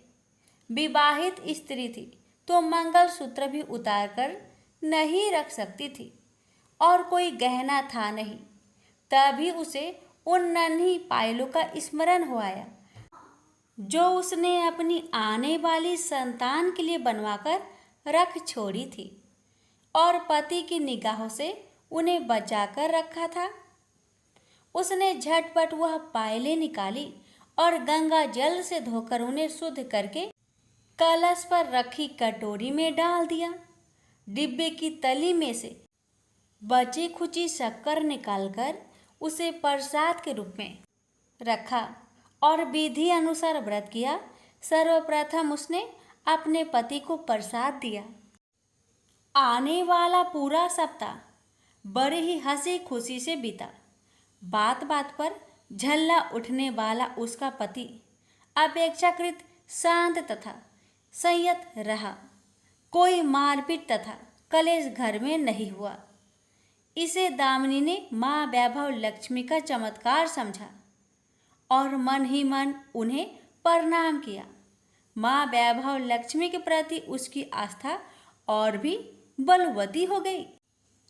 विवाहित स्त्री थी तो मंगलसूत्र भी उतार कर नहीं रख सकती थी और कोई गहना था नहीं। तभी उसे उन नन्ही पायलों का स्मरण हो आया जो उसने अपनी आने वाली संतान के लिए बनवाकर रख छोड़ी थी और पति की निगाहों से उन्हें बचाकर रखा था। उसने झटपट वह पायलें निकाली और गंगा जल से धोकर उन्हें शुद्ध करके कलश पर रखी कटोरी में डाल दिया। डिब्बे की तली में से बची खुची शक्कर निकालकर उसे प्रसाद के रूप में रखा और विधि अनुसार व्रत किया। सर्वप्रथम उसने अपने पति को प्रसाद दिया। आने वाला पूरा सप्ताह बड़े ही हंसी खुशी से बीता। बात बात पर झल्ला उठने वाला उसका पति अपेक्षाकृत शांत तथा संयत रहा। कोई मारपीट तथा कलेश घर में नहीं हुआ। इसे दामिनी ने माँ वैभव लक्ष्मी का चमत्कार समझा और मन ही मन उन्हें प्रणाम किया। माँ वैभव लक्ष्मी के प्रति उसकी आस्था और भी बलवती हो गई।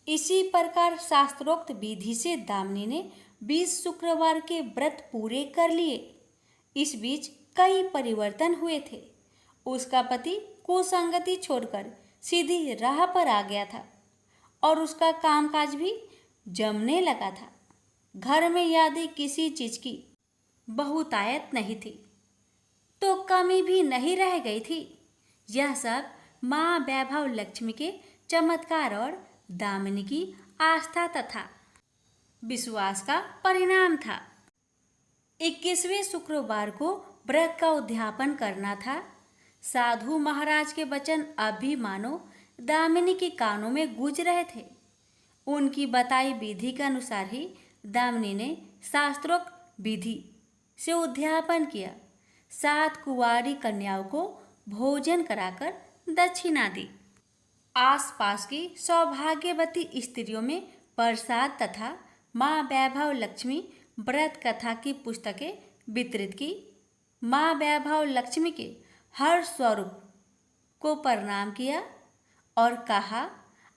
इसी प्रकार शास्त्रोक्त विधि से दामिनी ने 20 शुक्रवार के व्रत पूरे कर लिए। इस बीच कई परिवर्तन हुए थे। उसका पति कुसंगति छोड़कर सीधी राह पर आ गया था और उसका कामकाज भी जमने लगा था। घर में यदि किसी चीज की बहुतायत नहीं थी तो कमी भी नहीं रह गई थी। यह सब माँ वैभव लक्ष्मी के चमत्कार और दामिनी की आस्था तथा विश्वास का परिणाम था। 21वें शुक्रवार को व्रत का उद्यापन करना था। साधु महाराज के वचन अब भी मानो दामिनी के कानों में गूंज रहे थे। उनकी बताई विधि के अनुसार ही दामिनी ने शास्त्रोक्त विधि से उद्यापन किया। 7 कुंवारी कन्याओं को भोजन कराकर दक्षिणा दी। आसपास की सौभाग्यवती स्त्रियों में प्रसाद तथा माँ वैभव लक्ष्मी व्रत कथा की पुस्तकें वितरित की। माँ वैभव लक्ष्मी के हर स्वरूप को प्रणाम किया और कहा,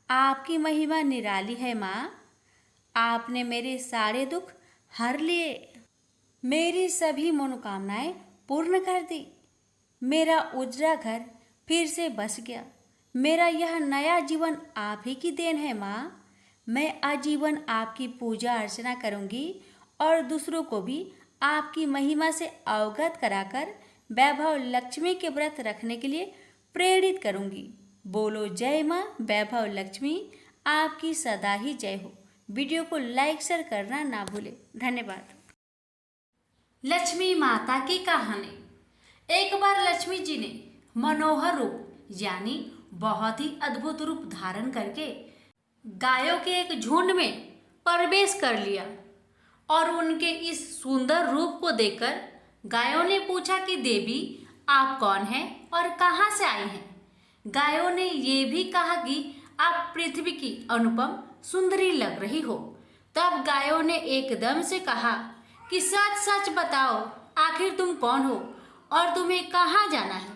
आपकी महिमा निराली है माँ। आपने मेरे सारे दुख हर लिए, मेरी सभी मनोकामनाएं पूर्ण कर दी। मेरा उजड़ा घर फिर से बस गया। मेरा यह नया जीवन आप ही की देन है माँ। मैं आजीवन आपकी पूजा अर्चना करूंगी और दूसरों को भी आपकी महिमा से अवगत कराकर वैभव लक्ष्मी के व्रत रखने के लिए प्रेरित करूंगी। बोलो जय माँ वैभव लक्ष्मी, आपकी सदा ही जय हो। वीडियो को लाइक शेयर करना ना भूले। धन्यवाद। लक्ष्मी माता की कहानी। एक बार लक्ष्मी जी ने मनोहर रूप यानी बहुत ही अद्भुत रूप धारण करके गायों के एक झुंड में प्रवेश कर लिया और उनके इस सुंदर रूप को देखकर गायों ने पूछा कि देवी आप कौन हैं और कहाँ से आई हैं। गायों ने ये भी कहा कि आप पृथ्वी की अनुपम सुंदरी लग रही हो। तब गायों ने एकदम से कहा कि सच सच बताओ, आखिर तुम कौन हो और तुम्हें कहाँ जाना है।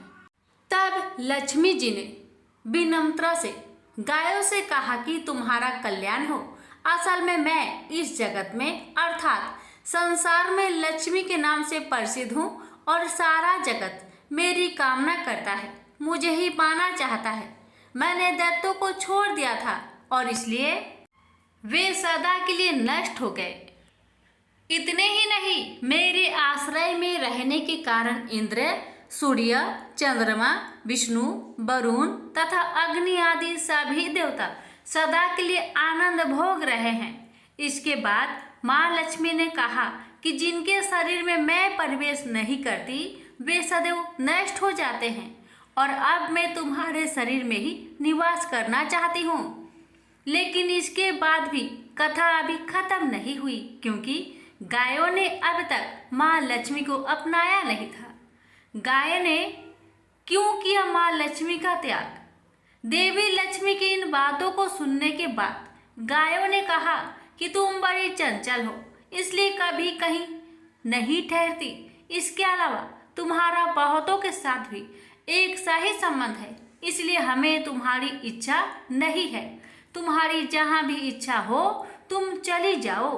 तब लक्ष्मी जी ने विनम्रता से गायों से कहा कि तुम्हारा कल्याण हो। असल में मैं इस जगत में अर्थात संसार में लक्ष्मी के नाम से प्रसिद्ध हूँ और सारा जगत मेरी कामना करता है, मुझे ही पाना चाहता है। मैंने दैत्यों को छोड़ दिया था और इसलिए वे सदा के लिए नष्ट हो गए। इतने ही नहीं, मेरे आश्रय में रहने के कारण इंद्र, सूर्य, चंद्रमा, विष्णु, वरुण तथा अग्नि आदि सभी देवता सदा के लिए आनंद भोग रहे हैं। इसके बाद माँ लक्ष्मी ने कहा कि जिनके शरीर में मैं प्रवेश नहीं करती वे सदैव नष्ट हो जाते हैं और अब मैं तुम्हारे शरीर में ही निवास करना चाहती हूँ। लेकिन इसके बाद भी कथा अभी खत्म नहीं हुई, क्योंकि गायों ने अब तक माँ लक्ष्मी को अपनाया नहीं था। गाय ने क्यों किया माँ लक्ष्मी का त्याग? देवी लक्ष्मी की इन बातों को सुनने के बाद गायों ने कहा कि तुम बड़ी चंचल हो, इसलिए कभी कहीं नहीं ठहरती। इसके अलावा तुम्हारा बहुतों के साथ भी एक सा ही संबंध है, इसलिए हमें तुम्हारी इच्छा नहीं है। तुम्हारी जहाँ भी इच्छा हो तुम चली जाओ।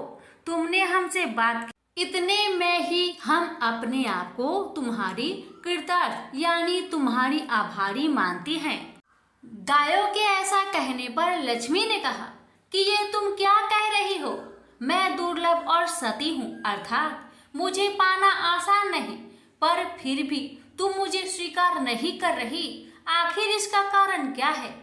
तुमने हमसे बात की, इतने में ही हम अपने आप को तुम्हारी कृतार्थ यानी तुम्हारी आभारी मानती हैं। गायों के ऐसा कहने पर लक्ष्मी ने कहा कि ये तुम क्या कह रही हो? मैं दुर्लभ और सती हूँ, अर्थात मुझे पाना आसान नहीं, पर फिर भी तुम मुझे स्वीकार नहीं कर रही। आखिर इसका कारण क्या है?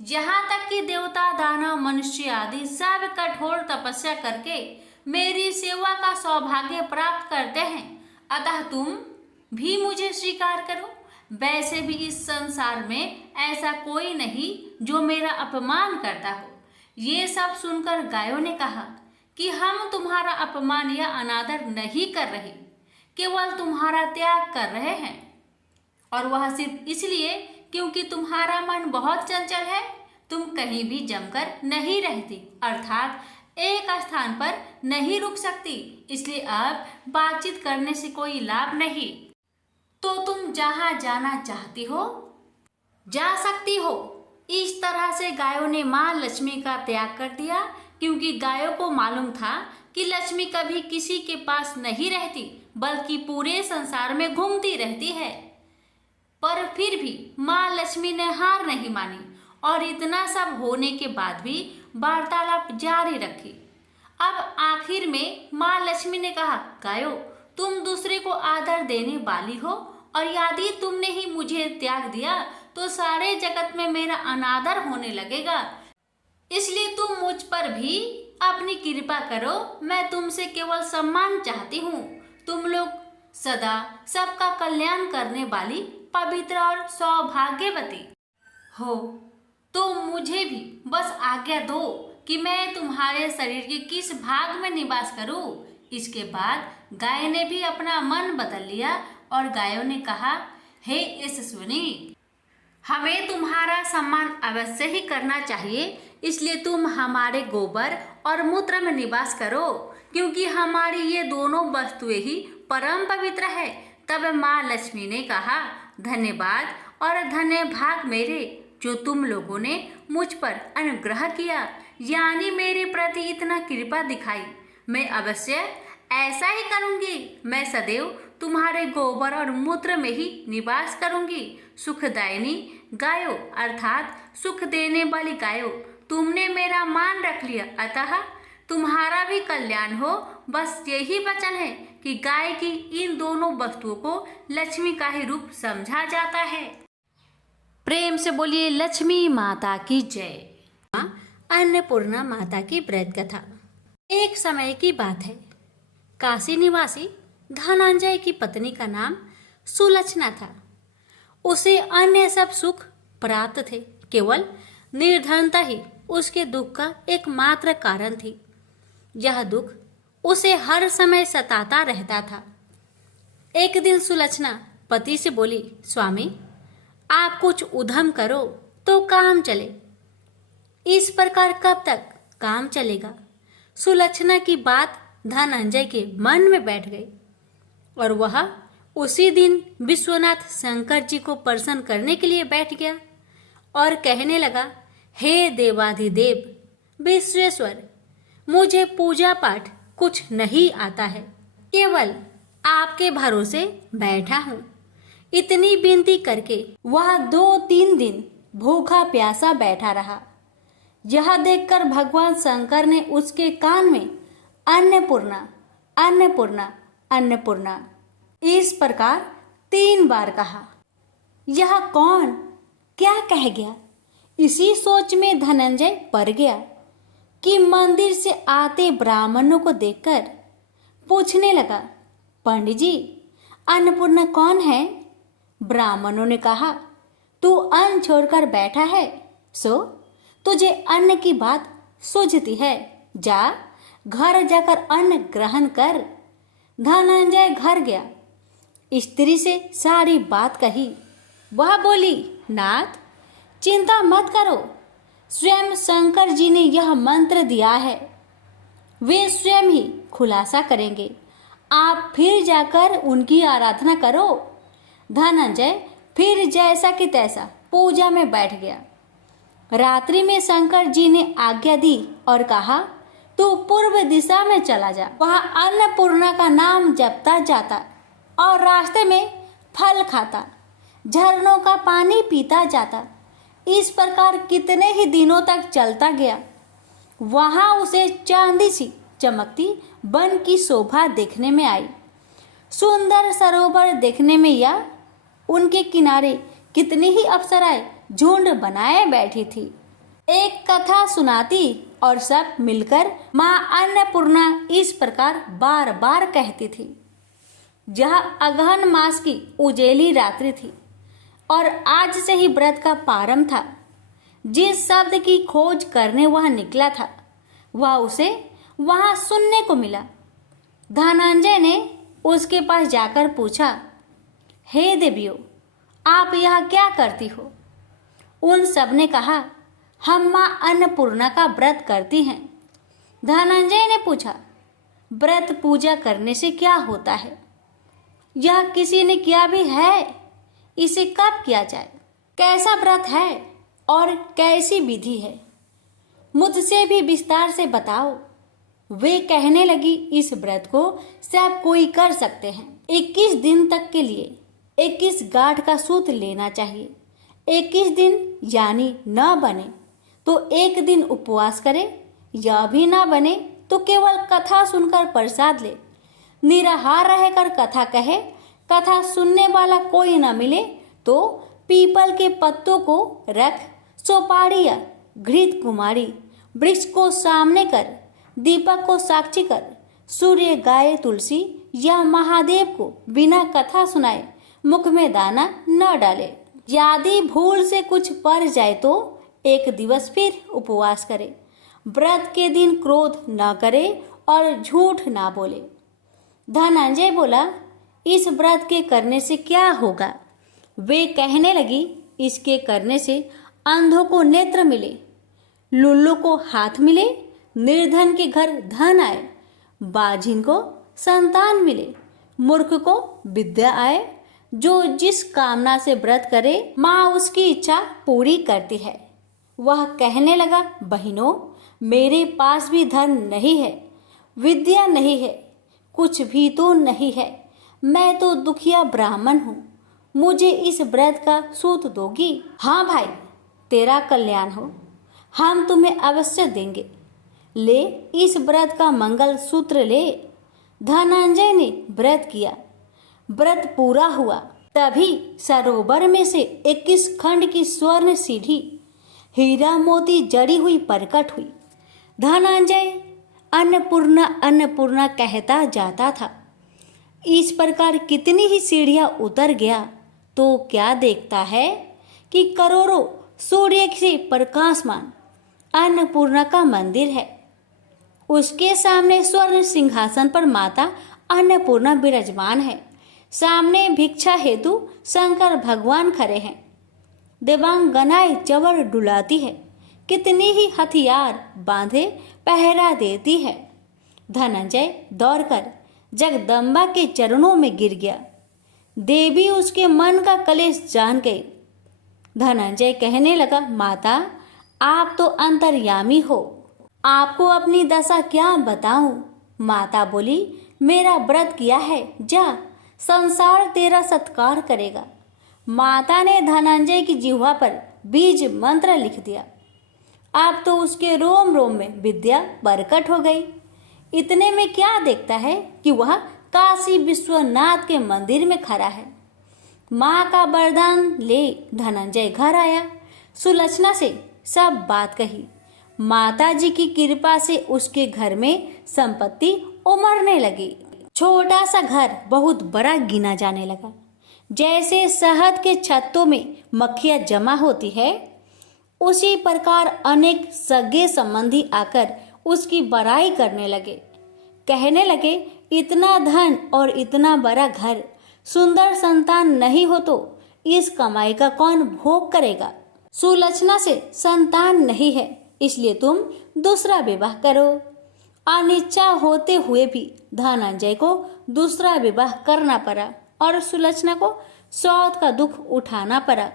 यहाँ तक कि देवता, दानव, मनुष्य आदि सब कठोर तपस्या करके मेरी सेवा का सौभाग्य प्राप्त करते हैं, अतः तुम भी मुझे स्वीकार करो। वैसे भी इस संसार में ऐसा कोई नहीं जो मेरा अपमान करता हो। ये सब सुनकर गायों ने कहा कि हम तुम्हारा अपमान या अनादर नहीं कर रहे, केवल तुम्हारा त्याग कर रहे हैं, और वह सिर्फ इसलिए क्योंकि तुम्हारा मन बहुत चंचल है। तुम कहीं भी जमकर नहीं रहती, अर्थात एक स्थान पर नहीं रुक सकती, इसलिए अब बातचीत करने से कोई लाभ नहीं। तो तुम जहाँ जाना चाहती हो जा सकती हो। इस तरह से गायों ने माँ लक्ष्मी का त्याग कर दिया, क्योंकि गायों को मालूम था कि लक्ष्मी कभी किसी के पास नहीं रहती, बल्कि पूरे संसार में घूमती रहती है। पर फिर भी माँ लक्ष्मी ने हार नहीं मानी और इतना सब होने के बाद भी वार्तालाप जारी रखी। अब आखिर में माँ लक्ष्मी ने कहा, गायों, तुम दूसरे को आदर देने वाली हो, और यदि तुमने ही मुझे त्याग दिया तो सारे जगत में मेरा अनादर होने लगेगा। इसलिए तुम मुझ पर भी अपनी कृपा करो। मैं तुमसे केवल सम्मान चाहती हूँ। तुम लोग सदा सबका कल्याण करने वाली पवित्र और सौभाग्यवती हो, तो मुझे भी बस आज्ञा दो कि मैं तुम्हारे शरीर के किस भाग में निवास करूं। इसके बाद गाय ने भी अपना मन बदल लिया और गायों ने कहा, हे यशस्विनी, हमें तुम्हारा सम्मान अवश्य ही करना चाहिए, इसलिए तुम हमारे गोबर और मूत्र में निवास करो, क्योंकि हमारी ये दोनों वस्तुएं ही परम पवित्र है। तब माँ लक्ष्मी ने कहा, धन्यवाद और धन्य भाग मेरे, जो तुम लोगों ने मुझ पर अनुग्रह किया, यानी मेरे प्रति इतना कृपा दिखाई। मैं अवश्य ऐसा ही करूंगी। मैं सदैव तुम्हारे गोबर और मूत्र में ही निवास करूंगी। सुखदायिनी गायों, अर्थात सुख देने वाली गायों, तुमने मेरा मान रख लिया, अतः तुम्हारा भी कल्याण हो। बस यही वचन है कि गाय की इन दोनों वस्तुओं को लक्ष्मी का ही रूप समझा जाता है। प्रेम से बोलिए लक्ष्मी माता की जय। अन्नपूर्णा माता की व्रत कथा। एक समय की बात है, काशी निवासी धनंजय की पत्नी का नाम सुलक्षणा था। उसे अन्य सब सुख प्राप्त थे, केवल निर्धनता ही उसके दुख का एकमात्र कारण थी। यह दुख उसे हर समय सताता रहता था। एक दिन सुलक्षणा पति से बोली, स्वामी, आप कुछ उद्यम करो तो काम चले। इस प्रकार कब तक काम चलेगा? सुलक्षणा की बात धनंजय के मन में बैठ गई और वह उसी दिन विश्वनाथ शंकर जी को प्रसन्न करने के लिए बैठ गया और कहने लगा, हे देवाधिदेव विश्वेश्वर, मुझे पूजा पाठ कुछ नहीं आता है, केवल आपके भरोसे बैठा हूँ। इतनी विनती करके वह 2-3 दिन भूखा प्यासा बैठा रहा। यह देखकर भगवान शंकर ने उसके कान में अन्नपूर्णा अन्नपूर्णा अन्नपूर्णा इस प्रकार 3 बार कहा। यह कौन क्या कह गया? इसी सोच में धनंजय पड़ गया। कि मंदिर से आते ब्राह्मणों को देखकर पूछने लगा, पंडित जी, अन्नपूर्णा कौन है? ब्राह्मणों ने कहा, तू अन्न छोड़कर बैठा है, सो तुझे अन्न की बात सूझती है, जा घर जाकर अन्न ग्रहण कर। धनंजय घर गया, स्त्री से सारी बात कही। वह बोली, नाथ चिंता मत करो, स्वयं शंकर जी ने यह मंत्र दिया है, वे स्वयं ही खुलासा करेंगे, आप फिर जाकर उनकी आराधना करो। धनंजय फिर जैसा कि तैसा पूजा में बैठ गया। रात्रि में शंकर जी ने आज्ञा दी और कहा, तू पूर्व दिशा में चला जा, वहां अन्नपूर्णा का नाम जपता जाता और रास्ते में फल खाता, झरनों का पानी पीता जाता। इस प्रकार कितने ही दिनों तक चलता गया। वहां उसे चांदी सी चमकती वन की शोभा देखने में आई। सुंदर सरोवर देखने में या उनके किनारे कितनी ही अप्सराएं झुंड बनाए बैठी थी। एक कथा सुनाती और सब मिलकर माँ अन्नपूर्णा इस प्रकार बार बार कहती थी। जहाँ अगहन मास की उजेली रात्रि थी और आज से ही व्रत का प्रारंभ था। जिस शब्द की खोज करने वह निकला था वह उसे वहां सुनने को मिला। धनंजय ने उसके पास जाकर पूछा, हे देवियों, आप यहाँ क्या करती हो? उन सब ने कहा, हम माँ अन्नपूर्णा का व्रत करती हैं। धनंजय ने पूछा, व्रत पूजा करने से क्या होता है? यह किसी ने किया भी है? इसे कब किया जाए? कैसा व्रत है और कैसी विधि है? मुझसे भी विस्तार से बताओ। वे कहने लगी, इस व्रत को सब कोई कर सकते हैं। 21 दिन तक के लिए 21 गांठ का सूत लेना चाहिए। 21 दिन यानी न बने तो एक दिन उपवास करे, या भी ना बने तो केवल कथा सुनकर प्रसाद ले। निराहार रहकर कथा कहे, कथा सुनने वाला कोई न मिले तो पीपल के पत्तों को रख, सोपारी या घृत कुमारी वृक्ष को सामने कर, दीपक को साक्षी कर, सूर्य, गाय, तुलसी या महादेव को बिना कथा सुनाए मुख में दाना न डाले। यदि भूल से कुछ पड़ जाए तो एक दिवस फिर उपवास करे। व्रत के दिन क्रोध न करे और झूठ ना बोले। धनंजय बोला, इस व्रत के करने से क्या होगा? वे कहने लगी, इसके करने से अंधों को नेत्र मिले, लुल्लू को हाथ मिले, निर्धन के घर धन आए, बाझिन को संतान मिले, मूर्ख को विद्या आए। जो जिस कामना से व्रत करे माँ उसकी इच्छा पूरी करती है। वह कहने लगा, बहनों, मेरे पास भी धन नहीं है, विद्या नहीं है, कुछ भी तो नहीं है। मैं तो दुखिया ब्राह्मण हूँ, मुझे इस व्रत का सूत दोगी? हाँ भाई, तेरा कल्याण हो, हम तुम्हें अवश्य देंगे। ले, इस व्रत का मंगल सूत्र ले। धनंजय ने व्रत किया। व्रत पूरा हुआ तभी सरोवर में से 21 खंड की स्वर्ण सीढ़ी हीरा मोती जड़ी हुई प्रकट हुई। धनंजय अन्नपूर्णा अन्नपूर्णा कहता जाता था। इस प्रकार कितनी ही सीढ़ियां उतर गया तो क्या देखता है कि करोड़ों सूर्य से प्रकाशमान अन्नपूर्णा का मंदिर है। उसके सामने स्वर्ण सिंहासन पर माता अन्नपूर्णा विराजमान है। सामने भिक्षा हेतु शंकर भगवान खड़े हैं। देवांगनाएं चवर डुलाती है, कितनी ही हथियार बांधे पहरा देती है। धनंजय दौड़कर जगदम्बा के चरणों में गिर गया। देवी उसके मन का कलेश जान गई। धनंजय कहने लगा, माता, आप तो अंतर्यामी हो, आपको अपनी दशा क्या बताऊं? माता बोली, मेरा व्रत किया है, जा, संसार तेरा सत्कार करेगा। माता ने धनंजय की जिह्वा पर बीज मंत्र लिख दिया। अब तो उसके रोम रोम में विद्या प्रकट हो गई। इतने में क्या देखता है कि वह काशी विश्वनाथ के मंदिर में खड़ा है। माँ का वरदान ले धनंजय घर आया। सुलक्षणा से सब बात कही। माता जी की कृपा से उसके घर में संपत्ति उमड़ने लगी। छोटा सा घर बहुत बड़ा गिना जाने लगा। जैसे शहद के छत्तों में मक्खियां जमा होती है, उसी प्रकार अनेक सगे संबंधी आकर उसकी बड़ाई करने लगे। कहने लगे, इतना धन और इतना बड़ा घर, सुंदर संतान नहीं हो तो इस कमाई का कौन भोग करेगा। सुलक्षणा से संतान नहीं है, इसलिए तुम दूसरा विवाह करो। अनिच्छा होते हुए भी धनंजय को दूसरा विवाह करना पड़ा और सुलक्षणा को सौत का दुख उठाना पड़ा।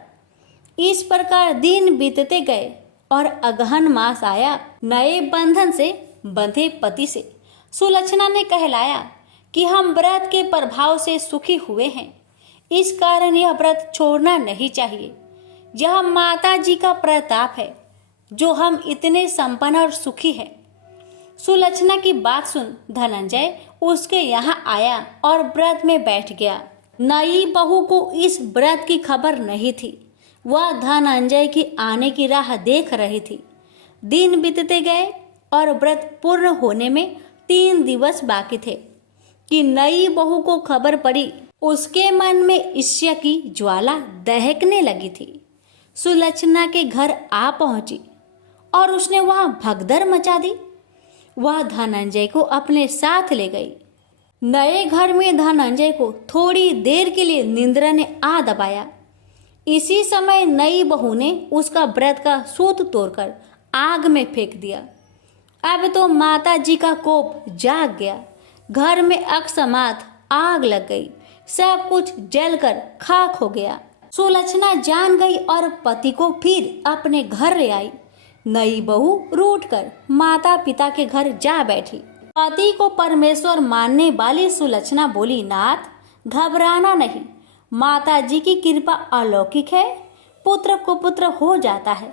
इस प्रकार दिन बीतते गए और अगहन मास आया। नए बंधन से बंधे पति से सुलक्षणा ने कहलाया कि हम व्रत के प्रभाव से सुखी हुए हैं, इस कारण यह व्रत छोड़ना नहीं चाहिए। यह माता जी का प्रताप है जो हम इतने संपन्न और सुखी हैं। सुलक्षणा की बात सुन धनंजय उसके यहाँ आया और व्रत में बैठ गया। नई बहू को इस व्रत की खबर नहीं थी। वह धनंजय की आने की राह देख रही थी। दिन बीतते गए और व्रत पूर्ण होने में 3 दिवस बाकी थे कि नई बहू को खबर पड़ी। उसके मन में ईर्ष्या की ज्वाला दहकने लगी थी। सुलक्षणा के घर आ पहुंची और उसने वहां भगदड़ मचा दी। वह धनंजय को अपने साथ ले गई। नए घर में धनंजय को थोड़ी देर के लिए निंद्रा ने आ दबाया। इसी समय नई बहू ने उसका व्रत का सूत तोड़कर आग में फेंक दिया। अब तो माता जी का कोप जाग गया। घर में अकस्मात आग लग गई। सब कुछ जलकर खाक हो गया। सुलक्षणा जान गई और पति को फिर अपने घर ले आई। नई बहू रूठकर माता पिता के घर जा बैठी। पति को परमेश्वर मानने वाली सुलक्षणा बोली, नाथ घबराना नहीं, माता जी की कृपा अलौकिक है। पुत्र कुपुत्र हो जाता है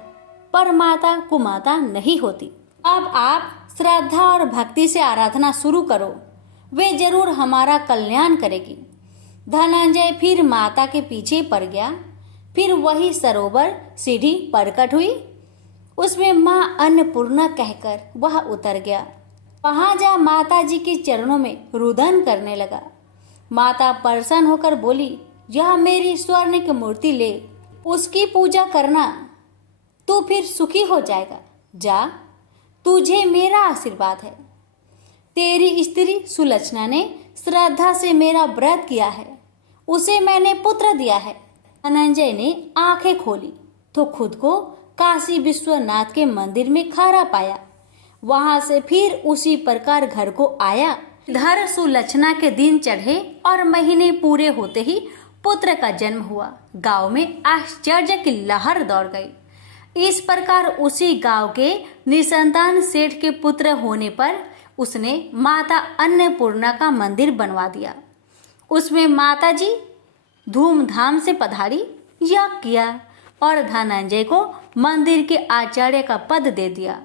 पर माता कुमाता नहीं होती। अब आप श्रद्धा और भक्ति से आराधना शुरू करो, वे जरूर हमारा कल्याण करेगी। धनंजय फिर माता के पीछे पड़ गया। फिर वही सरोवर सीढ़ी प्रकट हुई। उसमें माँ अन्नपूर्णा कहकर वह उतर गया। वहां जा माता जी के चरणों में रुदन करने लगा। माता प्रसन्न होकर बोली, यह मेरी स्वर्ण की मूर्ति ले, उसकी पूजा करना, तू फिर सुखी हो जाएगा। जा, तुझे मेरा आशीर्वाद है। तेरी स्त्री सुलक्षणा ने श्रद्धा से मेरा व्रत किया है, उसे मैंने पुत्र दिया है। धनंजय ने आंखें खोली तो खुद को काशी विश्वनाथ के मंदिर में खड़ा पाया। वहां से फिर उसी प्रकार घर को आया। इधर सुलक्षणा के दिन चढ़े और महीने पूरे होते ही पुत्र का जन्म हुआ। गांव में आश्चर्य की लहर दौड़ गई। इस प्रकार उसी गांव के निसंतान सेठ के पुत्र होने पर उसने माता अन्नपूर्णा का मंदिर बनवा दिया। उसमें माता जी धूमधाम से पधारी, यज्ञ किया और धनंजय को मंदिर के आचार्य का पद दे दिया।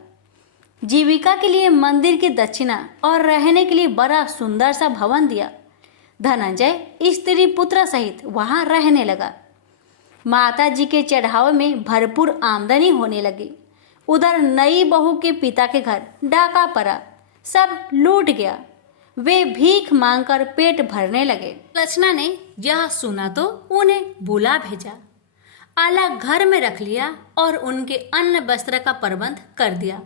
जीविका के लिए मंदिर की दक्षिणा और रहने के लिए बड़ा सुंदर सा भवन दिया। धनंजय स्त्री पुत्र सहित वहां रहने लगा। माता जी के चढ़ावे में भरपूर आमदनी होने लगी। उधर नई बहू के पिता के घर डाका पड़ा, सब लूट गया। वे भीख मांगकर पेट भरने लगे। लक्षणा ने यह सुना तो उन्हें बुला भेजा, अलग घर में रख लिया और उनके अन्न वस्त्र का प्रबंध कर दिया।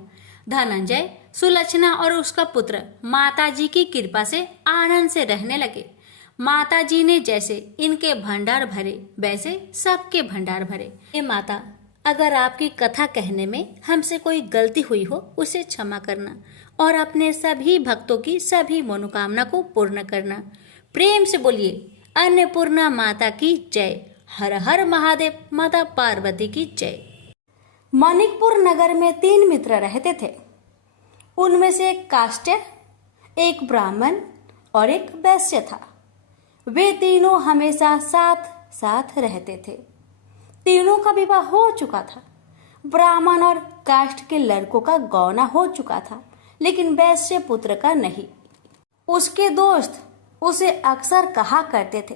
धनंजय, सुलक्षणा और उसका पुत्र माता जी की कृपा से आनंद से रहने लगे। माता जी ने जैसे इनके भंडार भरे वैसे सबके भंडार भरे। हे माता, अगर आपकी कथा कहने में हमसे कोई गलती हुई हो उसे क्षमा करना और अपने सभी भक्तों की सभी मनोकामना को पूर्ण करना। प्रेम से बोलिए अन्नपूर्णा माता की जय। हर हर महादेव, माता पार्वती की जय। मानिकपुर नगर में 3 मित्र रहते थे। उनमें से एक काष्ट, एक ब्राह्मण और एक वैश्य था। वे तीनों हमेशा साथ साथ रहते थे। तीनों का विवाह हो चुका था। ब्राह्मण और काष्ट के लड़कों का गौना हो चुका था, लेकिन वैश्य पुत्र का नहीं। उसके दोस्त उसे अक्सर कहा करते थे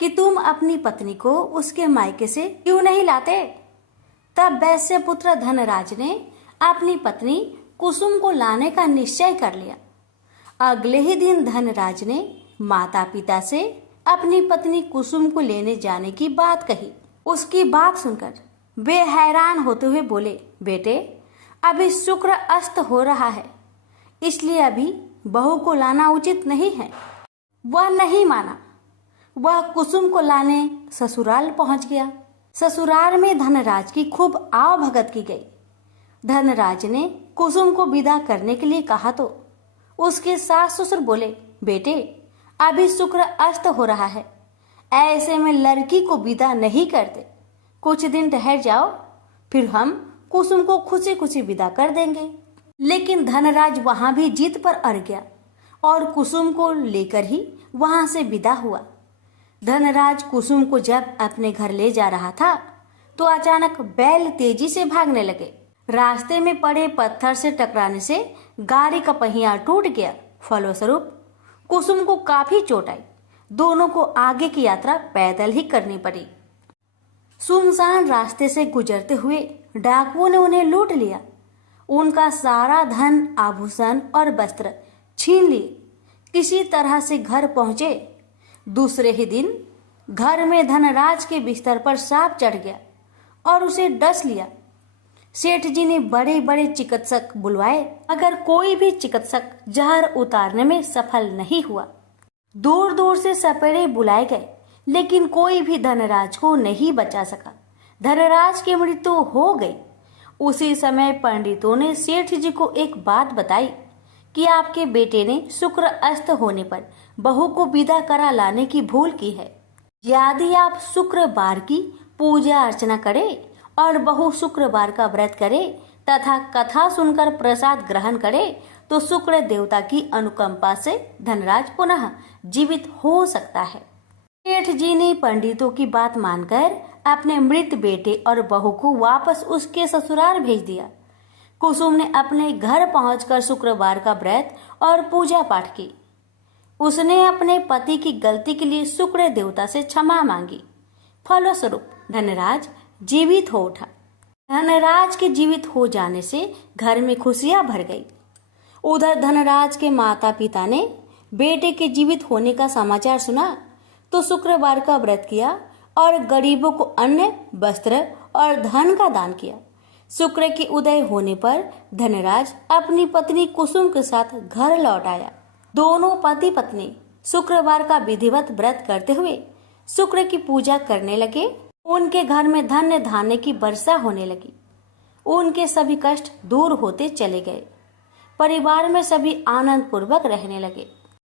कि तुम अपनी पत्नी को उसके मायके से क्यों नहीं लाते। तब वैश्य पुत्र धनराज ने अपनी पत्नी कुसुम को लाने का निश्चय कर लिया। अगले ही दिन धनराज ने माता पिता से अपनी पत्नी कुसुम को लेने जाने की बात कही। उसकी बात सुनकर वे हैरान होते हुए बोले, बेटे, अभी शुक्र अस्त हो रहा है, इसलिए अभी बहू को लाना उचित नहीं है। वह नहीं माना। वह कुसुम को लाने ससुराल पहुंच गया। ससुराल में धनराज की खूब आवभगत की गई। धनराज ने कुसुम को विदा करने के लिए कहा तो उसके सास ससुर बोले, बेटे, अभी शुक्र अस्त हो रहा है, ऐसे में लड़की को विदा नहीं करते। कुछ दिन ठहर जाओ, फिर हम कुसुम को खुशी खुशी विदा कर देंगे। लेकिन धनराज वहां भी जीत पर अड़ गया और कुसुम को लेकर ही वहां से विदा हुआ। धनराज कुसुम को जब अपने घर ले जा रहा था तो अचानक बैल तेजी से भागने लगे। रास्ते में पड़े पत्थर से टकराने से गाड़ी का पहिया टूट गया। फलस्वरूप कुसुम को काफी चोट आई। दोनों को आगे की यात्रा पैदल ही करनी पड़ी। सुनसान रास्ते से गुजरते हुए डाकुओं ने उन्हें लूट लिया। उनका सारा धन, आभूषण और वस्त्र छीन लिए। किसी तरह से घर पहुंचे। दूसरे ही दिन घर में धनराज के बिस्तर पर सांप चढ़ गया और उसे डस लिया। सेठ जी ने बड़े बड़े चिकित्सक बुलवाए, मगर कोई भी चिकित्सक जहर उतारने में सफल नहीं हुआ। दूर दूर से सपेरे बुलाए गए, लेकिन कोई भी धनराज को नहीं बचा सका। धनराज की मृत्यु हो गई। उसी समय पंडितों ने सेठ जी को एक बात बताई कि आपके बेटे ने शुक्र अस्त होने पर बहू को विदा करा लाने की भूल की है। यदि आप शुक्रवार की पूजा अर्चना करें और बहू शुक्रवार का व्रत करे तथा कथा सुनकर प्रसाद ग्रहण करे तो शुक्र देवता की अनुकंपा से धनराज पुनः जीवित हो सकता है। सेठ जी ने पंडितों की बात मानकर अपने मृत बेटे और बहू को वापस उसके ससुराल भेज दिया। कुसुम ने अपने घर पहुंचकर शुक्रवार का व्रत और पूजा पाठ की। उसने अपने पति की गलती के लिए शुक्र देवता से क्षमा मांगी। फलस्वरूप धनराज जीवित हो उठा। धनराज के जीवित हो जाने से घर में खुशियां भर गई। उधर धनराज के माता पिता ने बेटे के जीवित होने का समाचार सुना तो शुक्रवार का व्रत किया और गरीबों को अन्न, वस्त्र और धन का दान किया। शुक्र के उदय होने पर धनराज अपनी पत्नी कुसुम के साथ घर लौट आया। दोनों पति पत्नी शुक्रवार का विधिवत व्रत करते हुए शुक्र की पूजा करने लगे। उनके घर में धन्य धान्य की वर्षा होने लगी। उनके सभी कष्ट दूर होते चले गए। परिवार में सभी आनंद पूर्वक रहने लगे।